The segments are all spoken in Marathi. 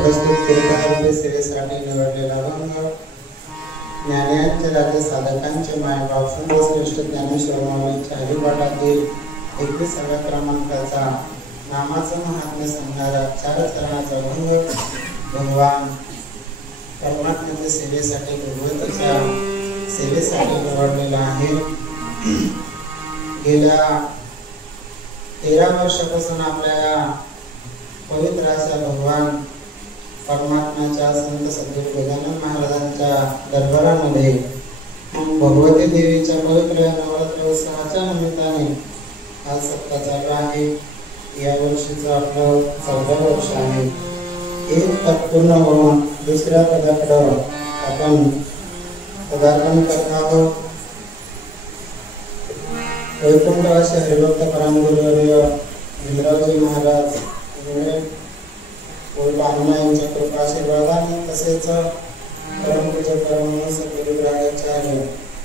प्रस्तुत कीर्तनामध्ये सेवेसाठी निवडलेला रंग ज्ञानांचे राजे साधकांचे मायबाप संत श्रेष्ठ ज्ञानेश्वर माऊलींच्या हरिपाठातील 21व्या क्रमांकाचा नामाचं महात्म्य सांगणारा चार चरणाचा रंग भगवान परमात्म्याच्या सेवेसाठी भगवंताच्या सेवेसाठी निवडलेला आहे। गेल्या 13 वर्षापासून आपल्या पवित्र अशा भगवान परमात्म्याच्या संत सद्गुरू गजानन महाराजांच्या दरबारामध्ये भगवती देवीच्या पवित्र नवरात्र उत्सवाच्या निमित्ताने आज सप्ताह चालू आहे। या वर्षीचं आपलं 14 वर्ष आहे। एक पद पूर्ण होऊन दुसऱ्या पदाकडे आपण पदार्पण करत आहोत। वैकुंठवासी हरिभक्त परमगुरुवर्य भीमरावजी महाराज यांच्या कृपा आशीर्वादाने तसेच परमपूज्य परमहंस गुरुग्रहाचार्य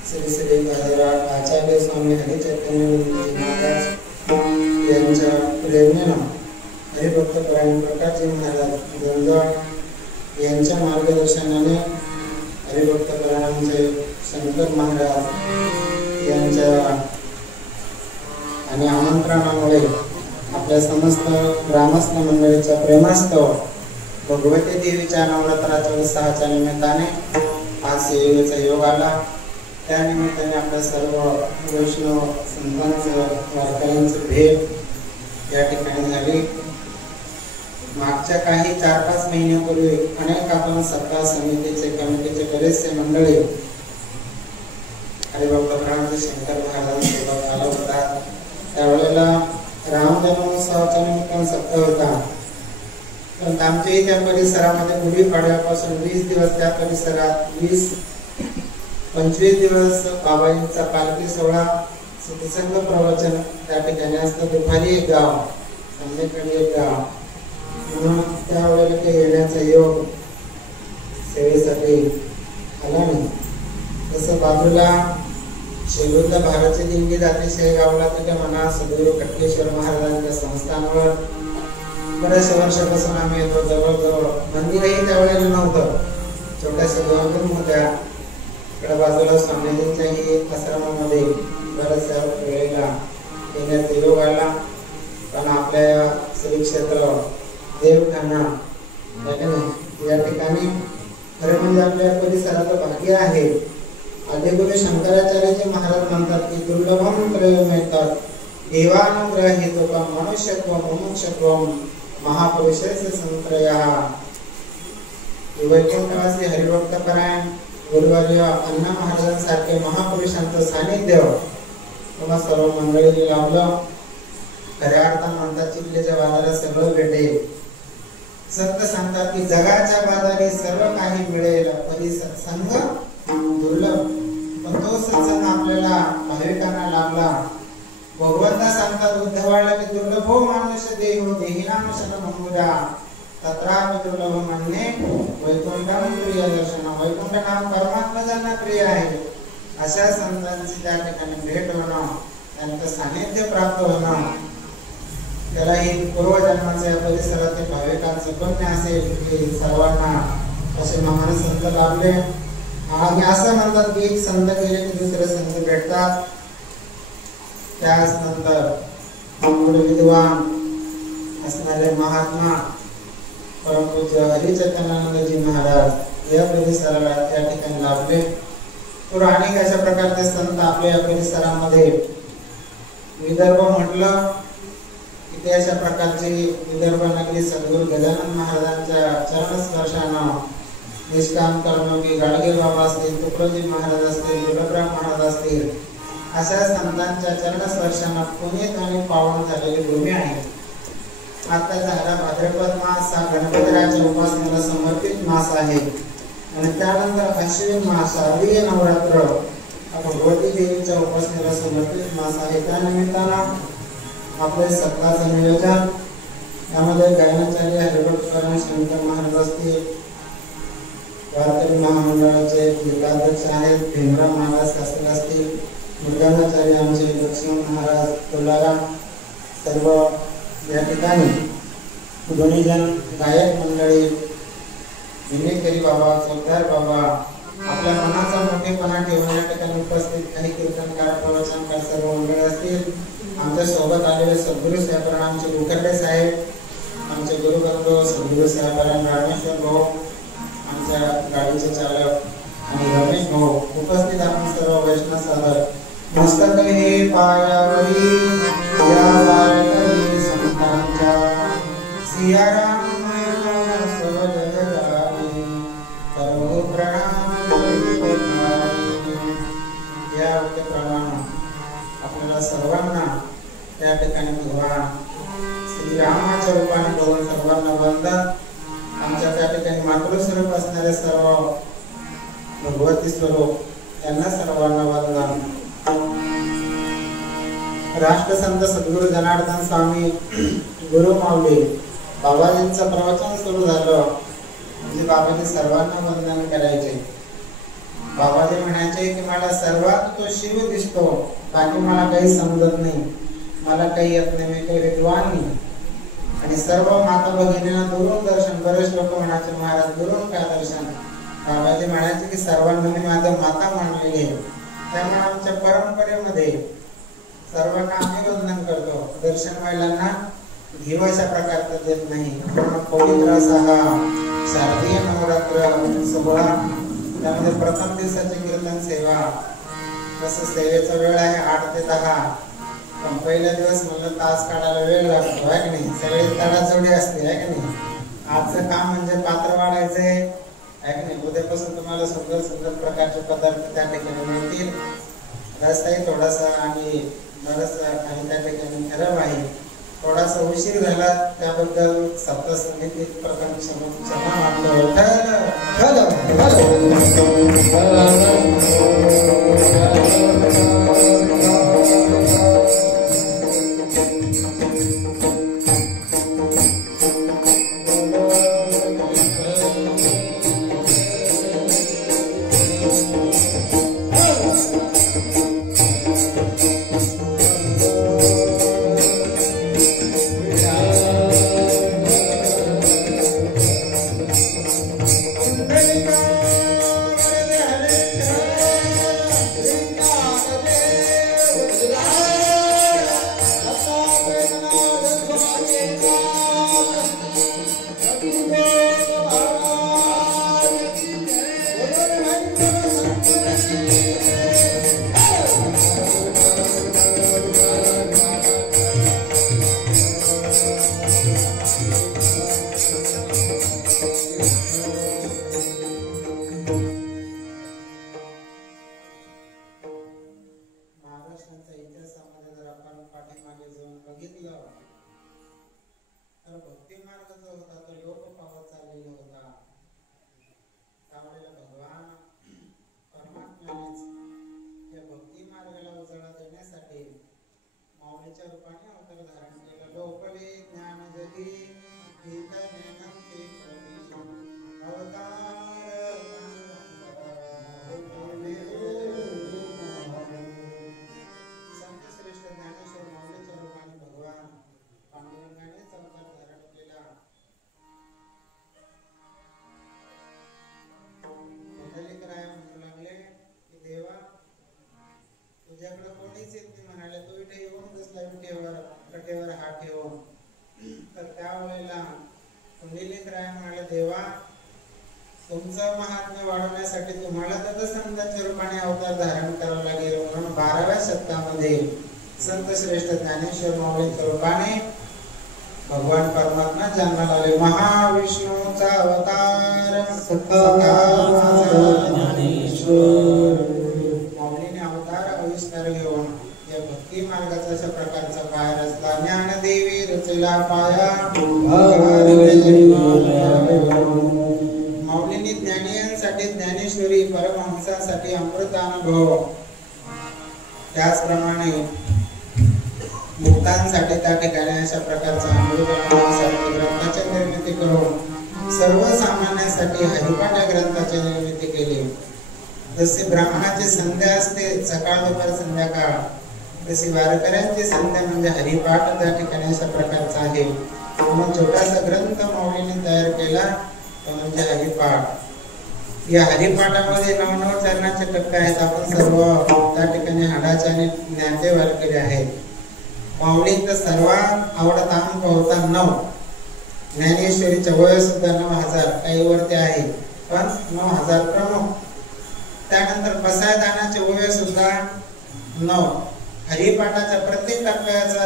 श्री श्री गजानन आचार्य स्वामी हरिचैतन्य महाराज यांच्या प्रेरणेने हरिभक्त परायण प्रकाशजी महाराज जंजाळ यांच्या मार्गदर्शनाने हरिभक्त परायणचे शंकर महाराज यांच्या आणि आमंत्रणामुळे आपल्या समस्त ग्रामस्थ मंडळीच्या प्रेमास्तव भगवती देवीच्या नवरात्राच्या उत्सवाच्या निमित्ताने आज सेवेचा योग आला। त्या निमित्ताने आपल्या सर्व वैष्णव संतांचं वारकऱ्यांचं भेट या ठिकाणी झाली। मागच्या काही 4-5 महिन्यापूर्वी अनेक आपण सत्ता समितीचे कमिटीचे बरेचसे मंडळी हरिभक्त परायण शंकर महाराजांसोबत आला होता। त्यावेळेला राम जन्मोत्सवाच्या निमित्ताने सप्ताह होता, पण आमच्या त्या परिसरामध्ये गुढीपाडव्यापासून 20 दिवस त्या परिसरात 20-25 दिवस बाबाजींचा पालखी सोहळा सत्संग प्रवचन त्या ठिकाणी असतं। दुपारी एक गाव संध्याकाळी एक गाव म्हणून त्यावेळेला काही येण्याचा योग सेवेसाठी आला नाही। तसं बाजूला शेलूरला भारतची दिंडी जाते शेगावला तिथे म्हणा सद्गुरू कटकेश्वर महाराजांच्या संस्थानावर बऱ्याचशा वर्षापासून आम्ही येतो। जवळजवळ मंदिरही त्यावेळेला नव्हतं, छोट्याशा 2 रूम होत्या। इकडे बाजूला स्वामीजींच्याही आश्रमामध्ये बऱ्याचशा वेळेला येण्याचा योग आला, पण आपल्या श्री क्षेत्र देवठाणा या ठिकाणी खरं म्हणजे आपल्या परिसराचं भाग्य आहे। आदिगुरु शंकराचार्यजी महाराज म्हणतात की दुर्लभम त्रयम येतात देवानुग्रह हेतुकम मनुष्यत्व मुमुक्षत्व महापुरुषस्य संत्रयः। वैकुंठवासी हरिभक्त परायण गुरुवर्य अण्णा महाराजांसारखे महापुरुषांचं सानिध्य तुम्हा सर्व मंडळीला लाभलं। खऱ्या अर्थानं म्हणतात चिखलीच्या बाजारात सगळं भेटेल। संत सांगतात की जगाच्या बाजारी सर्व काही मिळेल, परिसंग दुर्लभ, पण तो सत्संग आपल्याला भाविकांना लाभला। भगवंता सांगतात उद्धवाला की दुर्लभो मानुष्य देहो देहिनाम शरणमुरा तत्रापि दुर्लभ म्हणणे वैकुंठम प्रिय दर्शन। वैकुंठ नाम परमात्मा ज्यांना प्रिय आहे अशा संतांची त्या ठिकाणी भेट होणं, त्यांचं सानिध्य प्राप्त होणं, त्याला ही पूर्वजन्माच्या या परिसरातील भाविकांचं पुण्य असेल की सर्वांना असे महान संत लाभले। आणि असं म्हणतात की एक संत गेले की दुसरे संत भेटतात। त्यानंतर विद्वान असणारे महात्मा परमपूज्य हरिचैतन्यानंदजी महाराज या परिसराला त्या ठिकाणी लाभले। तर अनेक अशा प्रकारचे संत आपल्या या परिसरामध्ये विदर्भ म्हटलं ते अशा प्रकारची विदर्भ नगरी सद्गुरू गजानन महाराजांच्या चरणस्पर्शानं निष्काम कर्मयोगी गाडगे बाबा असतील, तुकडोजी महाराज असतील, दुर्लभराव महाराज असतील, अशा संतांच्या चरणस्पर्शानं पुनीत आणि पावन झालेली भूमी आहे. आता झाला भाद्रपद मास हा गणपतीच्या उपासनेला समर्पित मास आहे आणि त्यानंतर अश्विन मास शारदीय नवरात्र भगवती देवीच्या उपासनेला समर्पित मास आहे. त्यानिमित्तानं आपले सप्ताहाचं नियोजन यामध्ये गायनाचार्य हरिभक्त शंकर महाराज असतील, वारकरी महामंडळाचे जिल्हाध्यक्ष आहेत भीमराव महाराज शास्त्री असतील, मृदंगाचार्य आमचे लक्ष्मण महाराज तुलाराम, सर्व या ठिकाणी गुणीजन गायक मंडळी, विनेकरी बाबा, चौधार बाबा, आपल्या मनाचा मोठेपणा ठेवून या ठिकाणी उपस्थित काही कीर्तनकार, प्रवचनकार सर्व मंडळी असतील. आमच्या सोबत आलेले सद्गुरू साहेब आमचे मुखर्डे साहेब, आमचे गुरुबंधू सद्गुरू साहेब रामेश्वर भाऊ, आमच्या गाडीचे चालक आणि रमेश भाऊ उपस्थित आपण सर्व वैष्णव सादर. मस्तक हे पायावरी या वारकरी संतांच्या सियाराम सर्व जगजारी सर्व प्रणाम या वाक्याप्रमाणे आपल्याला सर्वांना त्या ठिकाणी भगवान श्रीरामाच्या रूपाने बघून सर्वांना वंदन. आमच्या त्या ठिकाणी मातृस्वरूप असणारे सर्व भगवती स्वरूप यांना सर्वांना वंदन. राष्ट्रसंत सद्गुरू जनार्दन स्वामी गुरु माऊली बाबाजींचं प्रवचन सुरू झालं म्हणजे बाबाजी सर्वांना वंदन करायचे. बाबाजी म्हणायचे की मला सर्वात तो शिव दिसतो, बाकी मला काही समजत नाही, मला काही येत नाही, मी काही विद्वान नाही. आणि सर्व माता भगिनींना दुरून दर्शन. बरेच लोक म्हणायचे महाराज दुरून काय दर्शन? बाबाजी म्हणायचे की सर्वांना मी माझ्या माता मानलेली आहे, त्यामुळे आमच्या परंपरेमध्ये सर्वांना आम्ही वंदन करतो. दर्शन महिलांना घेऊ अशा प्रकारचं देत नाही. पवित्र असा हा शारदीय नवरात्र सोहळा, त्यामध्ये प्रथम दिवसाची कीर्तन सेवा. तसं सेवेचा वेळ आहे 8 ते 10, पण पहिला दिवस म्हणलं तास काढायला वेळ लागतो आहे की नाही. सगळे तडाजोडी असते आहे की नाही. आजचं काम म्हणजे पात्र वाढायचं आहे की नाही. उद्यापासून तुम्हाला सुंदर सुंदर प्रकारचे पदार्थ त्या ठिकाणी मिळतील. रस्ताही थोडासा आणि बरंच आणि त्या ठिकाणी खराब आहे, थोडासा उशीर झाला त्याबद्दल सप्ताह समिती प्रथम क्षमा मागतो. तुमचं महात्म्य वाढवण्यासाठी तुम्हाला तत्संतांच्या रूपाने अवतार धारण करावा लागेल. म्हणून 12व्या शतकामध्ये संत श्रेष्ठ ज्ञानेश्वर माऊलींच्या रूपाने भगवान परमात्मा जन्माला आले, महाविष्णूचा अवतार माऊलीने अवतार आविष्कार घेऊन या भक्ती मार्गाचा अशा प्रकारचा बाहेर असला. ज्ञानदेवी रचला पाया, माऊलीने ज्ञानियांसाठी ज्ञानेश्वरी, परमहंसासाठी अमृतानुभव, त्याचप्रमाणे मुक्तांसाठी त्या ठिकाणी अशा प्रकारचा अमृतानुभवासाठी ग्रंथाची निर्मिती करून सर्वसामान्यांसाठी हरिपाठ या ग्रंथाची निर्मिती केली. जसे ब्राह्मणाची संध्या असते सकाळ दुपार संध्याकाळ, तशी वारकऱ्यांची संध्या म्हणजे हरिपाठ त्या ठिकाणी अशा प्रकारचा आहे. म्हणून छोटासा ग्रंथ माऊलीने तयार केला तो म्हणजे हरिपाठ. या हरिपाठामध्ये 99 चरणाचे टप्पे आहेत. आपण सर्व त्या ठिकाणी हाडाचे आणि ज्ञानचे वारकरी आहेत. माऊलींचा सर्वात आवडता अंक होता 9. ज्ञानेश्वरीचे वय सुद्धा 9000 काही वरती आहे, पण 9000 प्रमुख. त्यानंतर पसाय दानाचे वय सुद्धा 9. हरिपाठाच्या प्रत्येक टप्प्याचा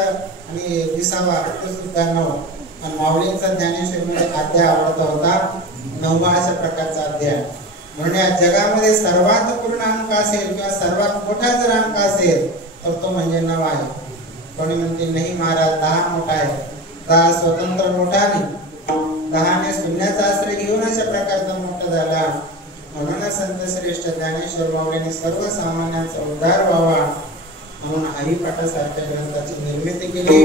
आणि विसावा तो सुद्धा 9. पण माऊलींचा ज्ञानेश्वरीमध्ये अध्याय आवडता होता 9वा अशा प्रकारचा अध्याय. म्हणून या जगामध्ये सर्वात पूर्ण अंक असेल किंवा सर्वात मोठा जर अंक असेल तर तो म्हणजे 9 आहे. कोणी म्हणते नाही महाराज 10 मोठा आहे, 10 स्वतंत्र मोठा नाही, 10ने शून्याचा आश्रय घेऊन अशा प्रकारचा मोठा झाला. म्हणूनच संत श्रेष्ठ ज्ञानेश्वर माऊलींनी सर्वसामान्यांचा उद्धार व्हावा म्हणून हरिपाठासारख्या ग्रंथाची निर्मिती केली.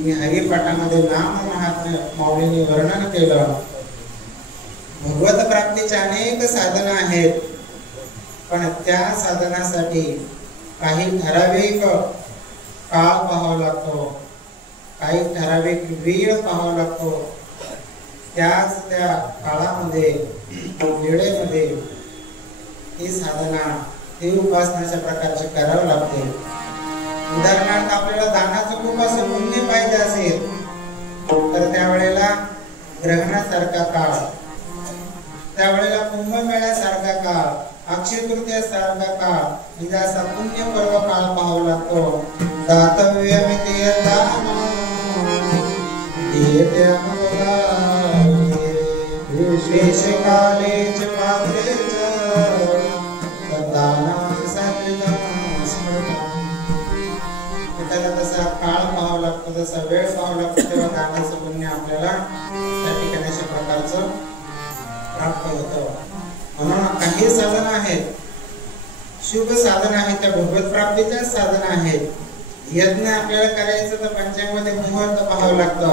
आणि हरिपाठामध्ये नाम महात्म्य माऊलींनी वर्णन केलं. भगवत प्राप्तीचे अनेक साधना आहेत, पण त्या साधनासाठी काही ठराविक काळ पाहावा लागतो, काही ठराविक वेळ पाहावा लागतो. त्याच त्या काळामध्ये वेळेमध्ये ही साधना ही उपासना अशा प्रकारची करावी लागते. उदाहरणार्थ आपल्याला दानाचं खूप असं पुण्य पाहिजे असेल तर त्यावेळेला ग्रहणासारखा काळ, त्यावेळेला कुंभमेळ्यासारखा काळ, अक्षय तृतीया सारखा काळ म्हणजे असा पुण्य पर्व काळ पाहावा लागतो. दातव्यमिति दानं दीयते अमृताय विशेषकाले च पात्रे च तदानं सात्विकं स्मृतं. त्याला तसा काळ पाहावा लागतो, तसा वेळ पाहावा लागतो, तेव्हा दानाचं पुण्य आपल्याला त्या ठिकाणी अशा प्रकारचं प्राप्त होतं. म्हणून काही साधना आहेत, शुभ साधना आहेत, त्या भगवत प्राप्तीच्या साधना आहेत. यज्ञ आपल्याला करायचं तर पंचांगामध्ये मुहूर्त पाहावं लागतं.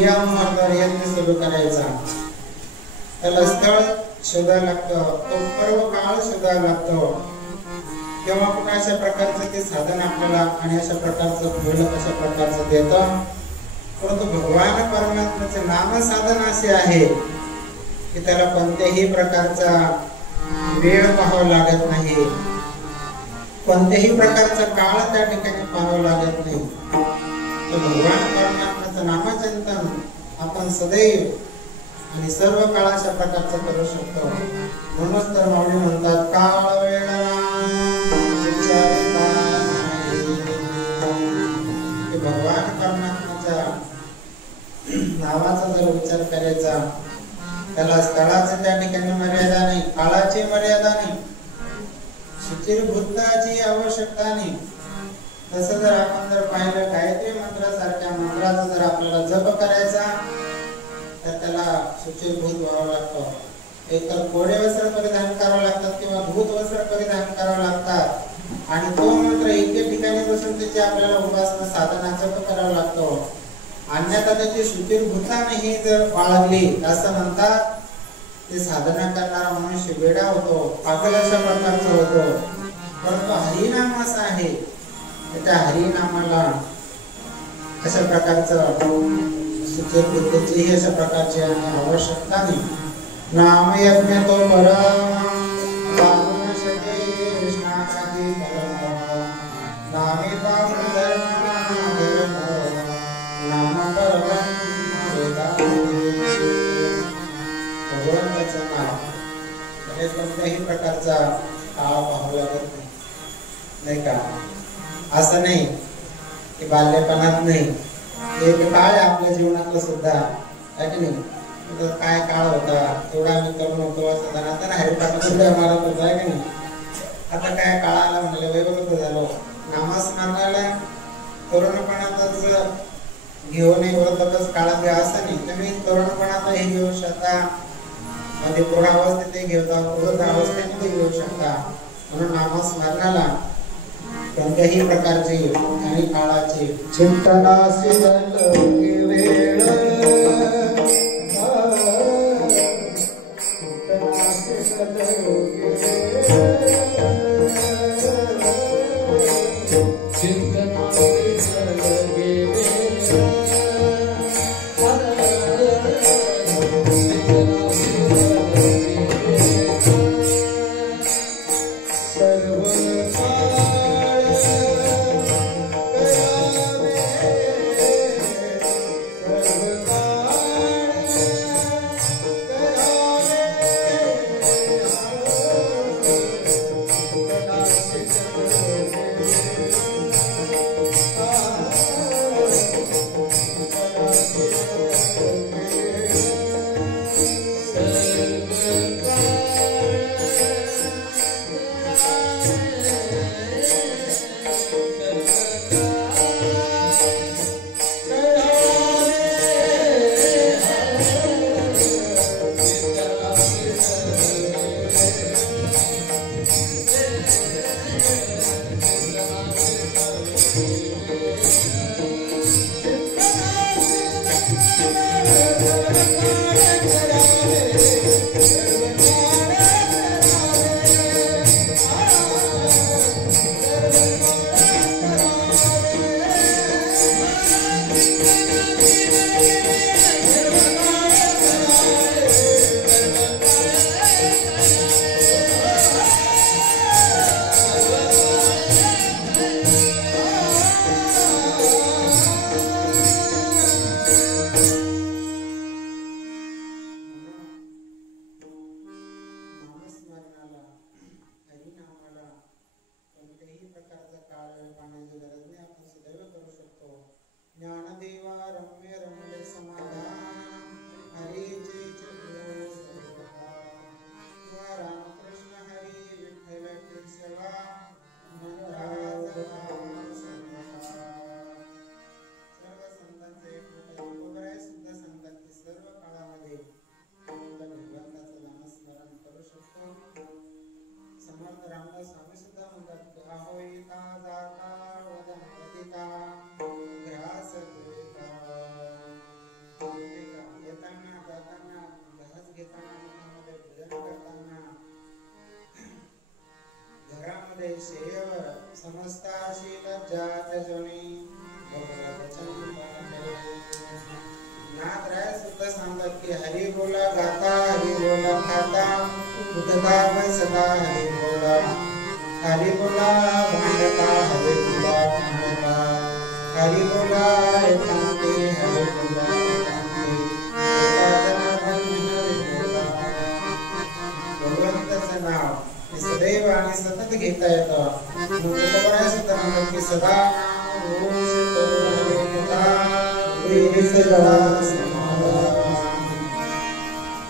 या मुहूर्तावर यज्ञ सुरू करायचा, त्याला स्थळ शोधायला लागतं, तो पर्व काळ शोधायला लागतो. तेव्हा कुठे अशा प्रकारचं ते साधन आपल्याला आणि अशा प्रकारचं फळ अशा प्रकारचं देतं. परंतु भगवान परमात्म्याचे नाम साधन असे आहे की त्याला कोणत्याही प्रकारचा वेळ पाहावा लागत नाही, कोणत्याही प्रकारचा काळ त्या ठिकाणी पाहावा लागत नाही. तर भगवान परमात्म्याचं नामचिंतन आपण सदैव आणि सर्व काळ अशा प्रकारचं करू शकतो. म्हणूनच तर माऊली म्हणतात काळ वेळ भगवान परमात्म्याच्या नावाचा जर विचार करायचा, त्याला स्थळाची त्या ठिकाणी मर्यादा नाही, काळाची मर्यादा नाही, शुचिर्भूताची आवश्यकता नाही. तसं जर आपण जर पाहिलं गायत्री मंत्रासारख्या मंत्राचा जर आपल्याला जप करायचा तर त्याला शुचिर्भूत व्हावं लागतं. एकतर कोडे वस्त्र परिधान करावं लागतात किंवा धूत वस्त्र परिधान करावं लागतात आणि तो मंत्र एके ठिकाणी बसून त्याची आपल्याला उपासना साधना जप करावा लागतो. अन्यथा त्याची शुचिर्भूतानेही जर बाळगली असं म्हणतात ते साधना करणारा मनुष्य वेडा होतो, पागल अशा प्रकारचा होतो. परंतु हरिनाम असं आहे की त्या हरिनामाला अशा प्रकारचं शुचिर्भूतेची अशा प्रकारची आवश्यकता नाही. नाम यज्ञ तो परम नामे पावन धर्म नाम परम भगवंताचं नाव कोणत्याही प्रकारचा काळ पाहावा लागत नाही का? असं नाही की बाल्यपणात नाही, एक काळ आहे आपल्या जीवनातलं सुद्धा, आहे की नाही? काय काळ होता, तेवढा आम्ही तरुण होतो असं धनातन हरिपाठ सुद्धा मारत होतो, आहे की नाही? आता काय काळाला म्हणले वैभव झालो, नामस्मरणाला तरुणपणातच घेऊन वृद्धपच काळात घ्या असं नाही. तुम्ही तरुणपणात हे घेऊ शकता, मध्ये प्रौढावस्थेत घेऊ, वृद्ध अवस्थेमध्ये घेऊ शकता. म्हणून नामस्मरणाला कोणत्याही प्रकारचे आणि काळाचे चिंतनासी वेळ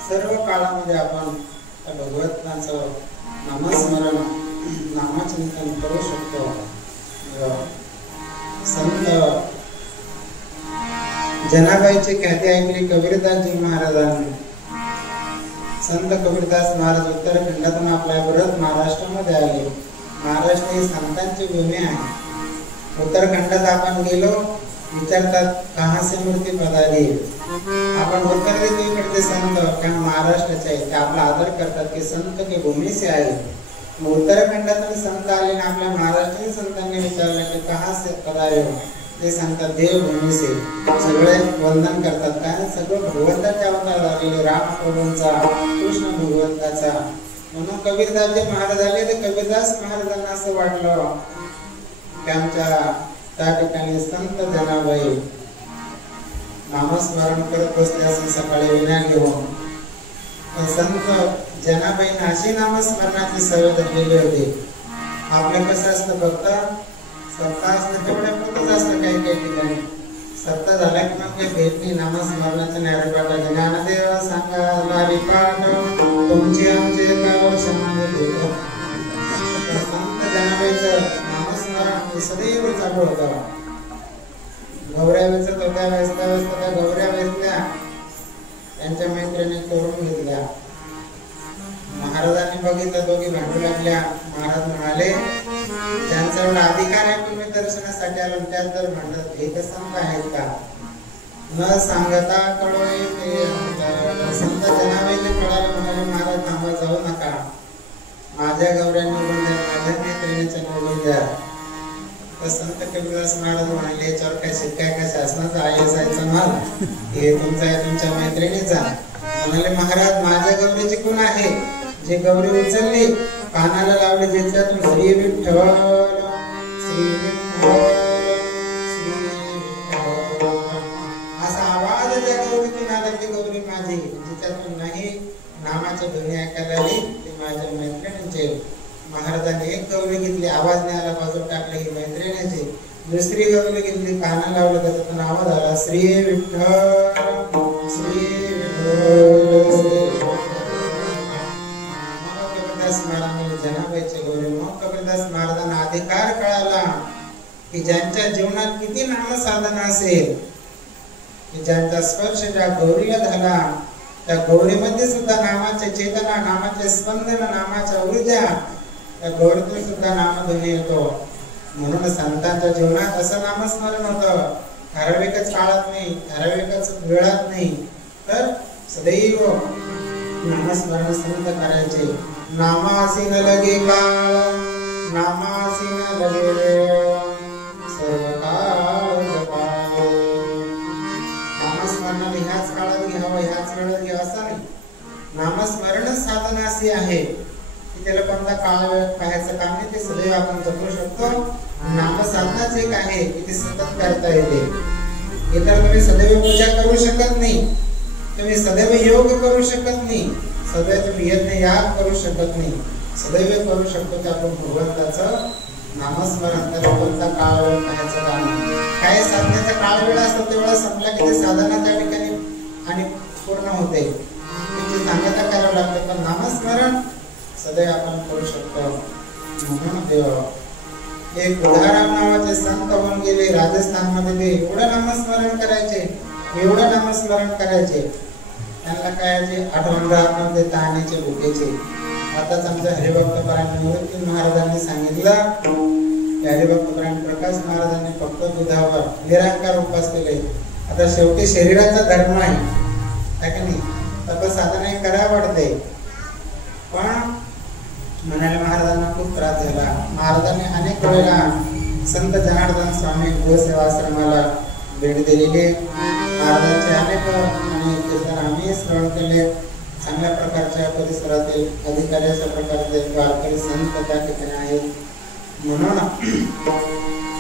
सर्व काळामध्ये आपण भगवंताचं नामस्मरण नामचिंतन करू शकतो. संत जनाबाईची ख्याती ऐकली कबीरदासजी महाराजांनी. संत कबीरदास महाराज उत्तराखंडातून आपल्या परत महाराष्ट्रामध्ये आले. महाराष्ट्र ही संतांची भूमी आहे. उत्तराखंडात आपण गेलो, विचारतात कहाँ से मूर्ति पधारी. आपण उत्तर देतो इकडचे संत कारण महाराष्ट्राचे आहेत, ते आपला आदर करतात की संत की भूमी से आए. उत्तराखंडातून संत आले ना आपल्या महाराष्ट्रीय संतांनी विचारलं की कहाँ से पधारे हो, ते सांगतात देवभूमी से. सगळे वंदन करतात कारण सगळं भगवंताच्या अवतार झालेले, रामप्रभूंचा, कृष्ण भगवंताचा. म्हणून कबीरदासजी महाराज आले तर कबीरदास महाराजांना असं वाटलं की आमच्या त्या ठिकाणी संत जनाबाई नामस्मरण करत बसले असून सकाळी विना घेऊन. संत जनाबाईंना अशी नामस्मरणाची सवय धरलेली होती. आपलं कसं असतं फक्त सत्ता असतं तेवढ्या पुरतच असतं काही काही ठिकाणी. सत्ता झाल्या की मग भेटणी नामस्मरणाचं हरिपाठाचं ज्ञानदेव सांगा हरिपाठ तुमची आमचे एका वर्षामध्ये भेट. संत जनाबाईचं नामस्मरण सदैव चालू होतं. गौऱ्या वेचत होत्या, व्यस्ता व्यस्त त्या गौऱ्या वेचल्या, त्यांच्या मैत्रिणी करून घेतल्या. महाराजांनी बघितलं, दोघी भांडू लागल्या. महाराज म्हणाले, ज्यांचा एवढा अधिकार आहे तुम्ही दर्शनासाठी आलो, त्यात जर म्हणतात हे तर संत आहेत का? न सांगता कळोय ते संत जनाबाईला कळालं. म्हणाले, महाराज थांबा, जाऊ नका, माझ्या गौऱ्या निवडून द्या, माझ्या मैत्रिणीच्या निवडून द्या. तर संत कबीरदास महाराज म्हणाले, याच्यावर काय शिक्का का शासनाचा ISIचा माल? हे तुमचा आहे, तुमच्या मैत्रिणीचा. म्हणाले, महाराज माझ्या गौरीची कोण आहे? जे गौरी उचलली, कानाला लावले, ज्याच्यातून श्री विठ्ठल श्री विठ्ठल श्री विठ्ठल असा आवाज ज्या गौरीतून आला, ती गौरी माझी. जिच्यातून नाही नामाची ध्वनी ऐकायला आली, ती माझ्या मैत्रिणीची. महाराजांनी एक गौरी घेतली, आवाज नाही आला, बाजूला टाकली, ही मैत्रिणीची. दुसरी गौरी घेतली, कानाला लावलं, त्याच्यातून आवाज आला, श्री विठ्ठल श्री विठ्ठल. जनाबाईचे गौरी. मग कबीरदास महाराजांना अधिकार कळाला की ज्यांच्या जीवनात किती नामसाधना असेल, की ज्यांचा स्पर्श ज्या गौरीला झाला, त्या गौरीमध्ये सुद्धा नामाचे चेतना, नामाचे स्पंदन, नामाच्या ऊर्जा, त्या गौरीतून सुद्धा नामध्वनी येतो. म्हणून संतांच्या जीवनात असं नामस्मरण होतं. ठराविकच काळात नाही, ठराविकच वेळात नाही, तर सदैव नामस्मरण संत करायचे. नामासी न लगे काळ, नामासी न लगे वेळ, सर्व काळ जपावे. नामस्मरणाला ह्याच काळात घ्यावं, ह्याच वेळात घ्यावं असं नाही. नामस्मरण साधना अशी आहे की त्याला कोणता काळ वेळ पाहायचं काम नाही, ते सदैव आपण जपू शकतो. नामसाधनाच एक आहे की ते सतत करता येते. इतर तुम्ही सदैव पूजा करू शकत नाही, तुम्ही सदैव योग करू शकत नाही, सदैव तुम्ही यज्ञ याग करू शकत नाही. सदैव करू शकतो ते आपण भगवंताचं नामस्मरण. त्याला कोणता काळ वेळ पाहायचं काम नाही. काय साधण्याचा काळ वेळ असतो तेवढा संपला की ते साधना त्या ठिकाणी आणि पूर्ण होते, त्याची सांगता करावं लागते. पण नामस्मरण सदैव आपण करू शकतो. म्हणून देव एक उदाहरण नावाचे संत होऊन गेले राजस्थानमध्ये. ते एवढं नामस्मरण करायचे, एवढं नामस्मरण करायचे, त्यांना काय आठवण राहत नव्हते तहानेचे भुकेचे. आताच आमच्या हरिभक्तपरायण निवृत्ती महाराजांनी सांगितलं, हरिभक्तपरायण प्रकाश महाराजांनी फक्त दुधावर निरंकार उपास केले. आता शेवटी शरीराचा धर्म आहे का नाही, तपसाधना करावं वाटते. पण म्हणाले महाराजांना खूप त्रास झाला. महाराजांनी अनेक वेळेला संत जनार्दन स्वामी गृहसेवाश्रमाला भेट दिलेली. महाराजांचे अनेक आणि कीर्तन आम्ही श्रवण केले. चांगल्या प्रकारच्या परिसरातील अधिकारी अशा प्रकारचे वारकरी संत त्या ठिकाणी आहेत. म्हणून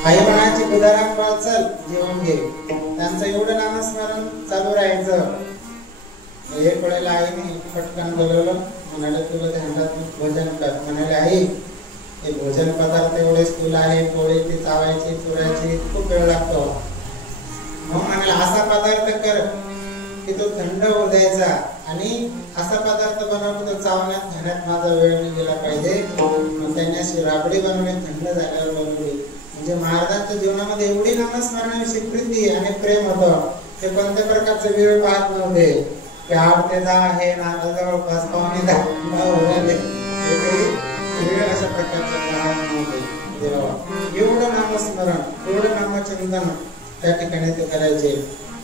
आई म्हणायची उदाहरण वाचल जेवण घे, त्यांचं एवढं नामस्मरण चालू राहायचं. एक वेळेला आईने पटकन बोलवलं, म्हणाले तुला ध्यानात भोजन कर. म्हणाले आई हे भोजन पदार्थ एवढेच तुला आहे, पोळी ती चावायची चुरायची खूप वेळ लागतो. मग म्हणाले असा पदार्थ कर की तो थंड होऊ द्यायचा, आणि असा पदार्थ बनवतो तो चावण्यात खाण्यात माझा वेळ नाही गेला पाहिजे. मग त्यांनी अशी राबडी बनवली, थंड झाल्यावर बनवली. म्हणजे महाराजांच्या जीवनामध्ये एवढी नामस्मरणाविषयी प्रीती आणि प्रेम होतं. ते कोणत्या प्रकारचे वेळ पाहत नव्हते की 8 ते 10 आहे ना, जवळपास 9:45 वेळ अशा प्रकारचे पाहत नव्हते. देवा एवढं नामस्मरण, एवढं नामचिंतन त्या ठिकाणी ते करायचे.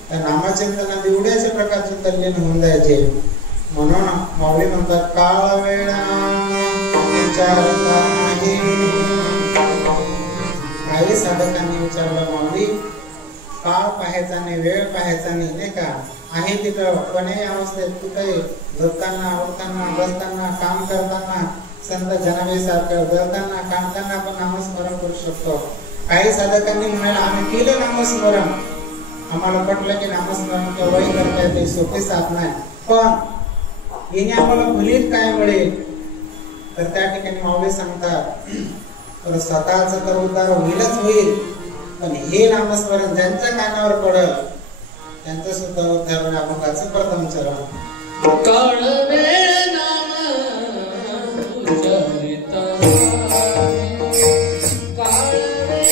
त्या नामचिंतनात एवढे अशा प्रकारचे तल्लीन होऊन जायचे. म्हणून माऊली म्हणतात काळ वेळ विचारता नाही. काही साधकांनी विचारलं माऊली काळ पाहायचा नाही, वेळ पाहायचा नाही, नाही का? आहे तिथं कोणत्याही अवस्थेत कुठेही झोपताना, उठताना, बसताना, काम करताना, संत जनाबाई सारखं जळताना, काढताना आपण नामस्मरण करू शकतो. काही साधकांनी म्हणाले आम्ही केलं नामस्मरण, आम्हाला पटलं की नामस्मरण केव्हाही करता येते, सोपी साधना आहे. पण येणे आम्हाला फलित काय मिळेल? तर त्या ठिकाणी माऊली सांगतात तर स्वतःचा तर उद्धार होईलच होईल, पण हे नामस्मरण ज्यांच्या कानावर पडल त्यांचं सुद्धा उद्धार होईल. अमुकाचं प्रथम चरण. काळ वेळ नाम उच्चारिता, काळ वेळ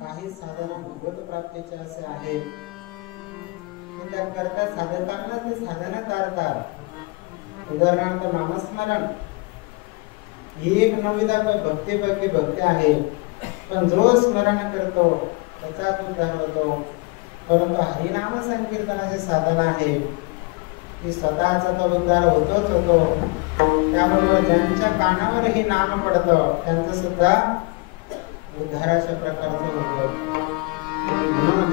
काही साधन भगवत प्राप्तीचे असे आहेत की त्याकरता साधकांना ते साधनं तारतात. उदाहरणार्थ नामस्मरण ही एक नवविधा भक्तीपैकी भक्ती आहे, पण जो स्मरण करतो त्याचाच उद्धार होतो. परंतु हरिनाम संकीर्तनाचे साधन आहे की स्वतःचा तो उद्धार होतोच होतो. त्यामुळे ज्यांच्या कानावर हे नाम पडतं त्यांचं सुद्धा उद्धाराच्या प्रकारचं होतं. म्हणून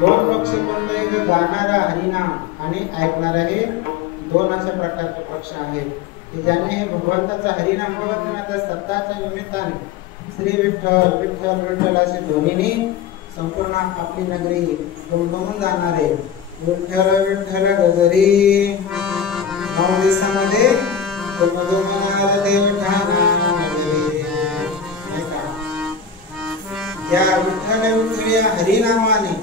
दोन पक्ष कोणते, एक गाणारा हरिनाम आणि ऐकणारा, हे दोन अशा प्रकारचे पक्ष आहेत की ज्याने हे भगवंताचा हरिनाम बोलत नाही तर सत्ताच्या निमित्ताने श्री विठ्ठल विठ्ठल विठ्ठल असे दोन्हीने संपूर्ण आपली नगरी दुमदुमून जाणारे. विठ्ठल विठ्ठल गजरी 9 दिवसामध्ये दुमदुमणार देवठाणा नगरी. या विठ्ठल विठ्ठल या हरिनामाने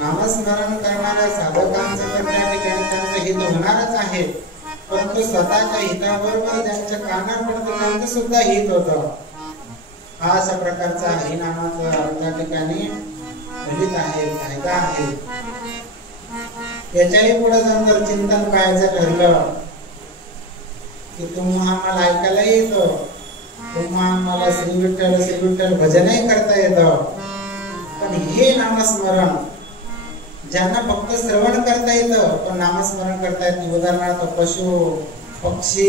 नामस्मरण करणाऱ्या साधकांचं तर त्या ठिकाणी त्यांचं हित होणारच आहे, परंतु स्वतःच्या हिताबरोबर ज्यांच्या कानावर पडतं त्यांचं सुद्धा हित होतं. हा अशा प्रकारचा हरिनामाचा त्या ठिकाणी फलित आहे, फायदा आहे. याच्याही पुढे जाऊन जर चिंतन करायचं ठरलं की तुम्हा आम्हाला ऐकायला येतो, तुम्हा आम्हाला श्री विठ्ठल भजनही करता येतं, पण हे नामस्मरण ज्यांना फक्त श्रवण करता येतं पण नामस्मरण करता येत नाही. उदाहरणार्थ पशु पक्षी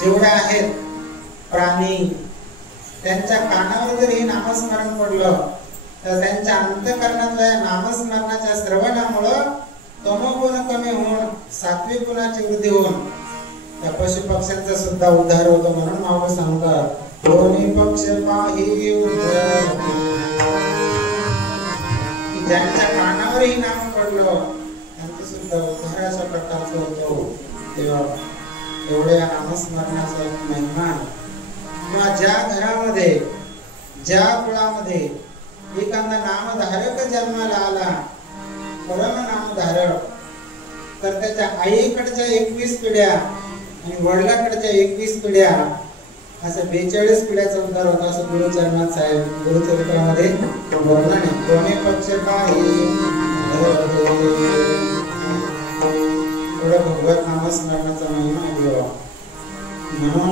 जेवढे आहेत प्राणी, त्यांच्या कानावर जर हे नामस्मरण पडलं तर त्यांच्या अंतःकरणातल्या नामस्मरणाच्या श्रवणामुळं तमोगुण कमी होऊन सात्विक गुणाची वृद्धी होऊन त्या पशु पक्ष्यांचा सुद्धा उद्धार होतो. म्हणून माऊली सांगतात दोन्ही पक्ष पाही उद्धार. ज्यांच्या कानावरही नाम पडलं त्यांचं सुद्धा उद्धार अशा प्रकारचं होतो. तेव्हा एवढ्या नामस्मरणाचा एक महिमा. किंवा ज्या घरामध्ये ज्या कुळामध्ये एखादा नामधारक जन्माला आला, परम नामधारक, तर त्याच्या आईकडच्या 21 पिढ्या आणि वडिलाकडच्या 21 पिढ्या अशा 42 पिढ्याचा उद्धार होता असं गुरुचरणात साहेब गुरुचरित्रामध्ये वर्णन आहे. दोन्ही पक्ष थोडं भगवत नामस्मरणाचा महिमा आहे. म्हणून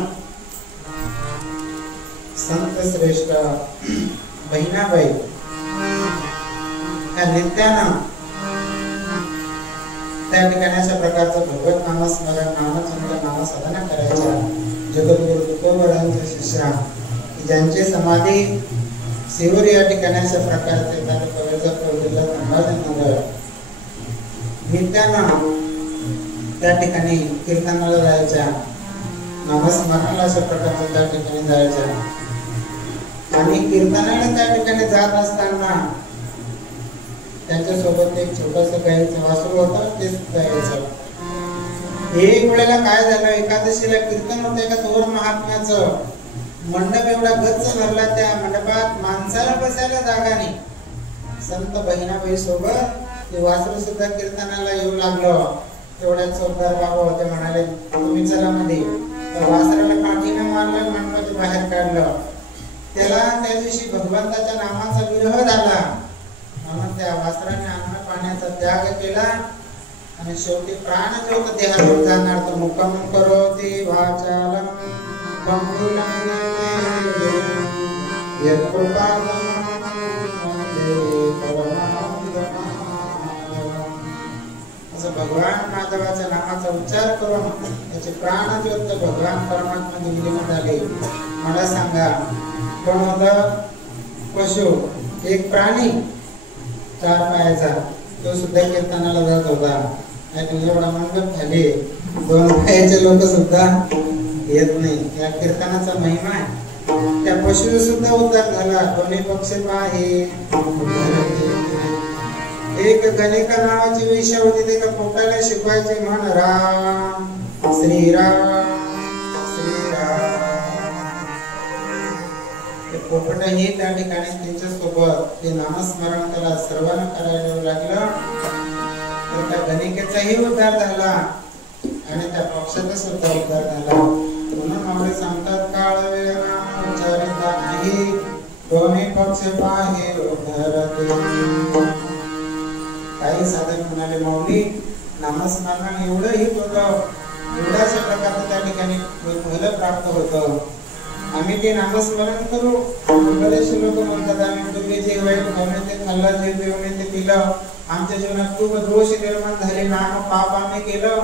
संत श्रेष्ठ बहिणाबाई ह्या नित्यानं त्या ठिकाणी अशा प्रकारचं भगवत नामस्मरण नामचंद्र नामसाधना करायच्या. जगद्गुरु तुकोबरांच्या शिष्या ज्यांची समाधी सेवर या ठिकाणी अशा प्रकारचे नित्यानं त्या ठिकाणी कीर्तनाला जायच्या, नामस्मरणाला अशा प्रकारचं त्या ठिकाणी जायच्या. आणि कीर्तनाला त्या ठिकाणी जात असताना त्यांच्या सोबत एक छोटस गाईचं वासरू होतं, ते सुद्धा यायचं. एक वेळेला काय झालं, एकादशीला कीर्तन होतं एका थोर महात्म्याचं. मंडप एवढा गच्च भरला, त्या मंडपात माणसाला बसायला जागा नाही. संत बहिणाबाई सोबत ते वासरू सुद्धा कीर्तनाला येऊ लागलं. तेवढ्यात चौदार बाबा होते, म्हणाले तुम्ही चला मध्ये. त्या वासराला पाठीनं मारलं, मंडपाच्या बाहेर काढलं. त्याला त्या दिवशी भगवंताच्या नामाचा विरह झाला म्हणून त्या वासराने अन्न पाण्याचा त्याग केला आणि शेवटी प्राण ज्योत देहातून जाणार. तर मुक्काम करोति वाचालम बंधुलम यत्कृपादम असं भगवान माधवाच्या नामाचा उच्चार करून त्याचे प्राण ज्योत भगवान परमात्मा विलीन झाले. मला सांगा, कोण होता? पशु, एक प्राणी 4 पायाचा, तो सुद्धा कीर्तनाला जात होता. आणि एवढा मंडप झाले, 2 पायाचे लोक सुद्धा येत नाही. या कीर्तनाचा महिमा आहे. त्या पशु सुद्धा उद्धार झाला. दोन्ही पक्ष पाहे. एक गणिका नावाची वेश्या होती, ते पोटाला शिकवायचे म्हण राम श्रीराम श्रीराम. पोपटही त्या ठिकाणी त्यांच्या सोबत ते नामस्मरण त्याला सर्वांना करायला लागलं. तर त्या गणिकेचाही उद्धार झाला आणि त्या पक्षाचा सुद्धा उद्धार झाला. म्हणून मावळे सांगतात, काळ वेळ नाम उच्चारिता नाही, दोन्ही पक्ष पाहे उद्धरते. काही साधक म्हणाले, माऊली नामस्मरण एवढंही होतं, एवढ्याच प्रकारचं त्या ठिकाणी फल प्राप्त होतं, आम्ही ते नामस्मरण करू. बरेचसे लोक म्हणतात, आम्ही पूर्वी जे वाईट खाल्लं ते खाल्लं, जे पिवणे ते पिलं, आमच्या जीवनात खूप दोष निर्माण झाले, नाम पाप आम्ही केलं.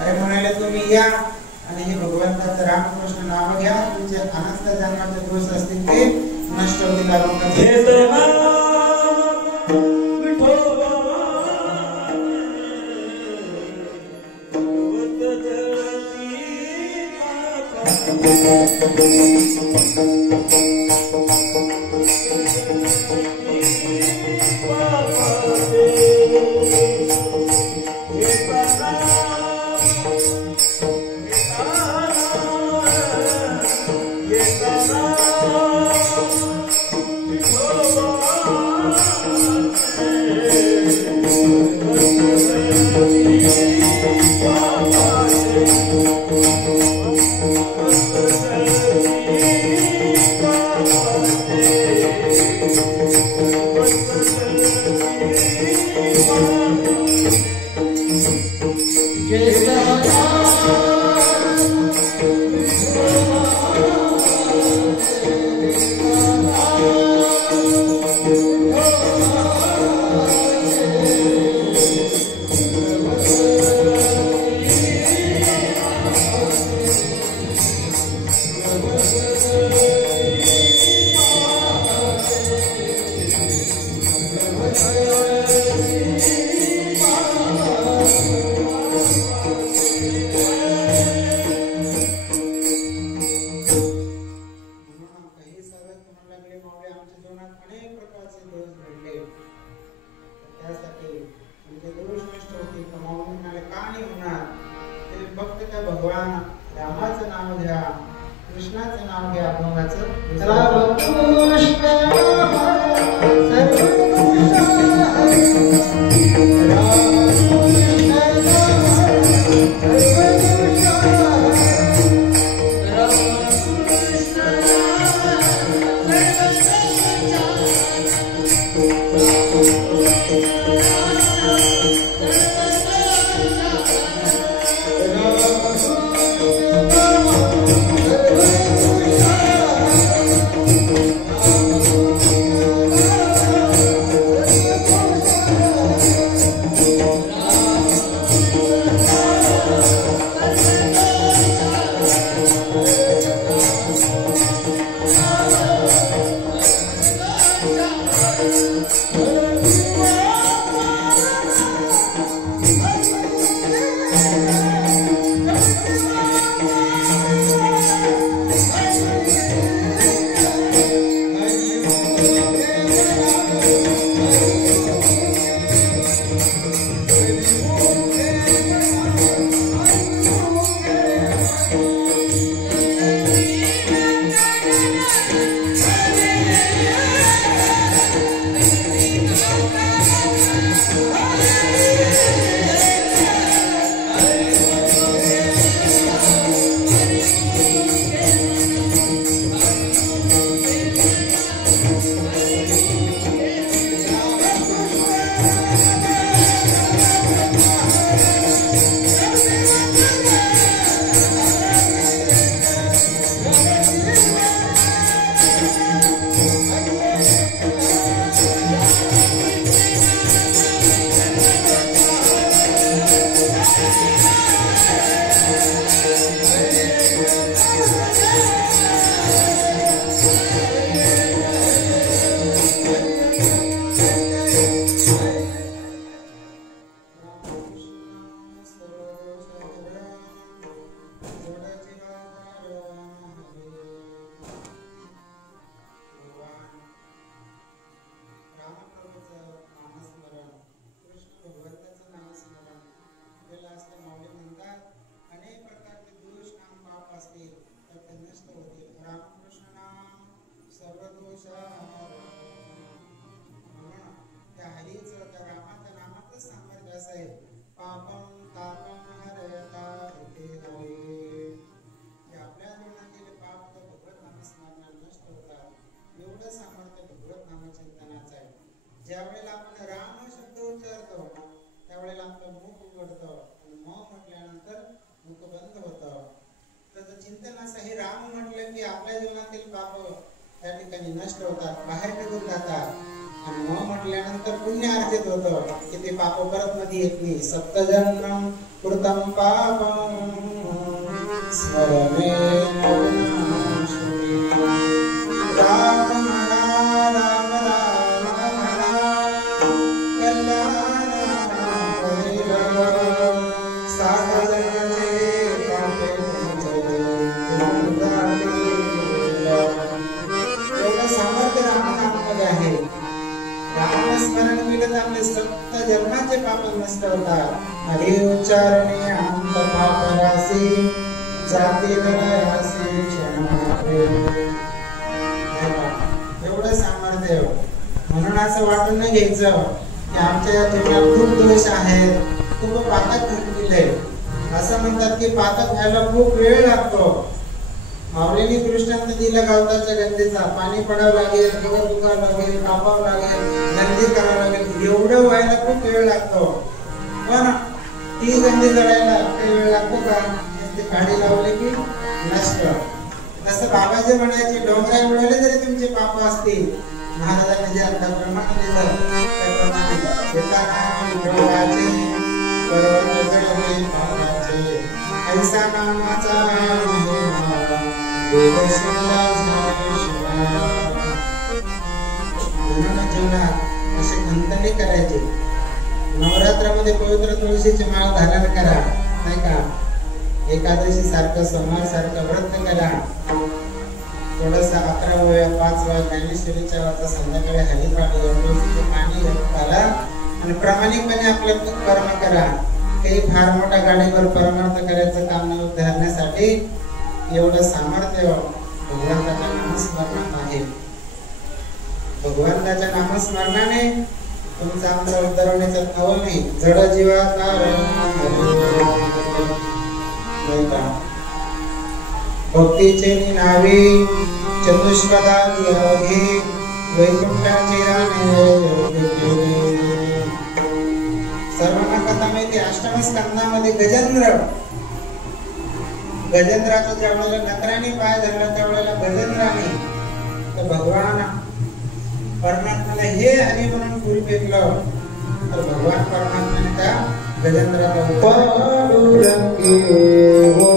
अरे म्हणाले, तुम्ही या आणि हे भगवंताचं रामकृष्ण नाम घ्या, तुमचे अनंत जन्माचे दोष असतील ते नष्ट होतील. भगवान रामाचं नाव घ्या, कृष्णाचं नाव घ्या, अभंगाचं राम कृष्ण आपल्या जीवनातील पाप त्या ठिकाणी नष्ट होतात, बाहेर निघून जातात आणि मग म्हटल्यानंतर पुण्य अर्जित होतं की ते पाप परत मध्ये येत नाही. सप्तजन्म कृतं पापं स्मरणे विनाशने. राम म्हणा राम राम म्हणा कल्याण होईल. सात जन्माचे पापे एवढं सामर्थ्य रामनामामध्ये आहे. रामस्मरण केलं तर आपले सप्त जन्माचे पाप नष्ट होतात. हरी उच्चारणे अंत पाप राशी जाती राशी क्षणामध्ये. एवढं सामर्थ्य. म्हणून असं वाटून नाही घ्यायचं की आमच्या जीवनात खूप दोष आहेत, खूप पातक घडलेले. असं म्हणतात की पातक व्हायला खूप वेळ लागतो. माऊलींनी दृष्टांत दिला गवताच्या गंजीचा. पाणी पडावं लागेल, गवत उगावं लागेल, कापावं लागेल, गंजी करावं लागेल. एवढं व्हायला खूप वेळ लागतो. पण ती गंजी जळायला काही वेळ लागतो का? ते काढी लावले की नष्ट. तसं बाबाजी म्हणायचे डोंगरा उडवले जरी तुमचे पाप असतील, महाराजांनी जे आता प्रमाण दिलं त्याप्रमाणे पर्वत जळले पापाचे. ऐसा नामाचा महिमा जीवनात असे खंतने करायचे. नवरात्रामध्ये पवित्र तुळशीची माळ धारण करा, नाही का? एकादशी सारखं सोमवार सारखं व्रत करा. थोडस 11 वेळा 5 वेळा ज्ञानेश्वरीच्या वाचा, संध्याकाळी हरिपाठ पाणी घाला आणि प्रामाणिकपणे आपलं कर्म करा. काही फार मोठ्या गाडीवर परमार्थ करायचं काम न उद्धारण्यासाठी एवढं सामर्थ्य भगवंताच्या नामस्मरणात आहे. भगवंताच्या नामस्मरणाने तुमचा आमचा उद्धार होण्याचं ठाव नाही. जड जीवाचा भक्तीचे नावे चतुष्पदाची अवघे वैकुंठाची सर्वांना कथा माहिती. अष्टम स्कंदामध्ये गजेंद्राचा ज्या वेळेला नकराने पाय धरला त्यावेळेला गजेंद्राने तर भगवान परमात्म्याला हे आणि म्हणून फूल फेकलं तर भगवान परमात्म्याने त्या गजेंद्राला पांडुरंगी हो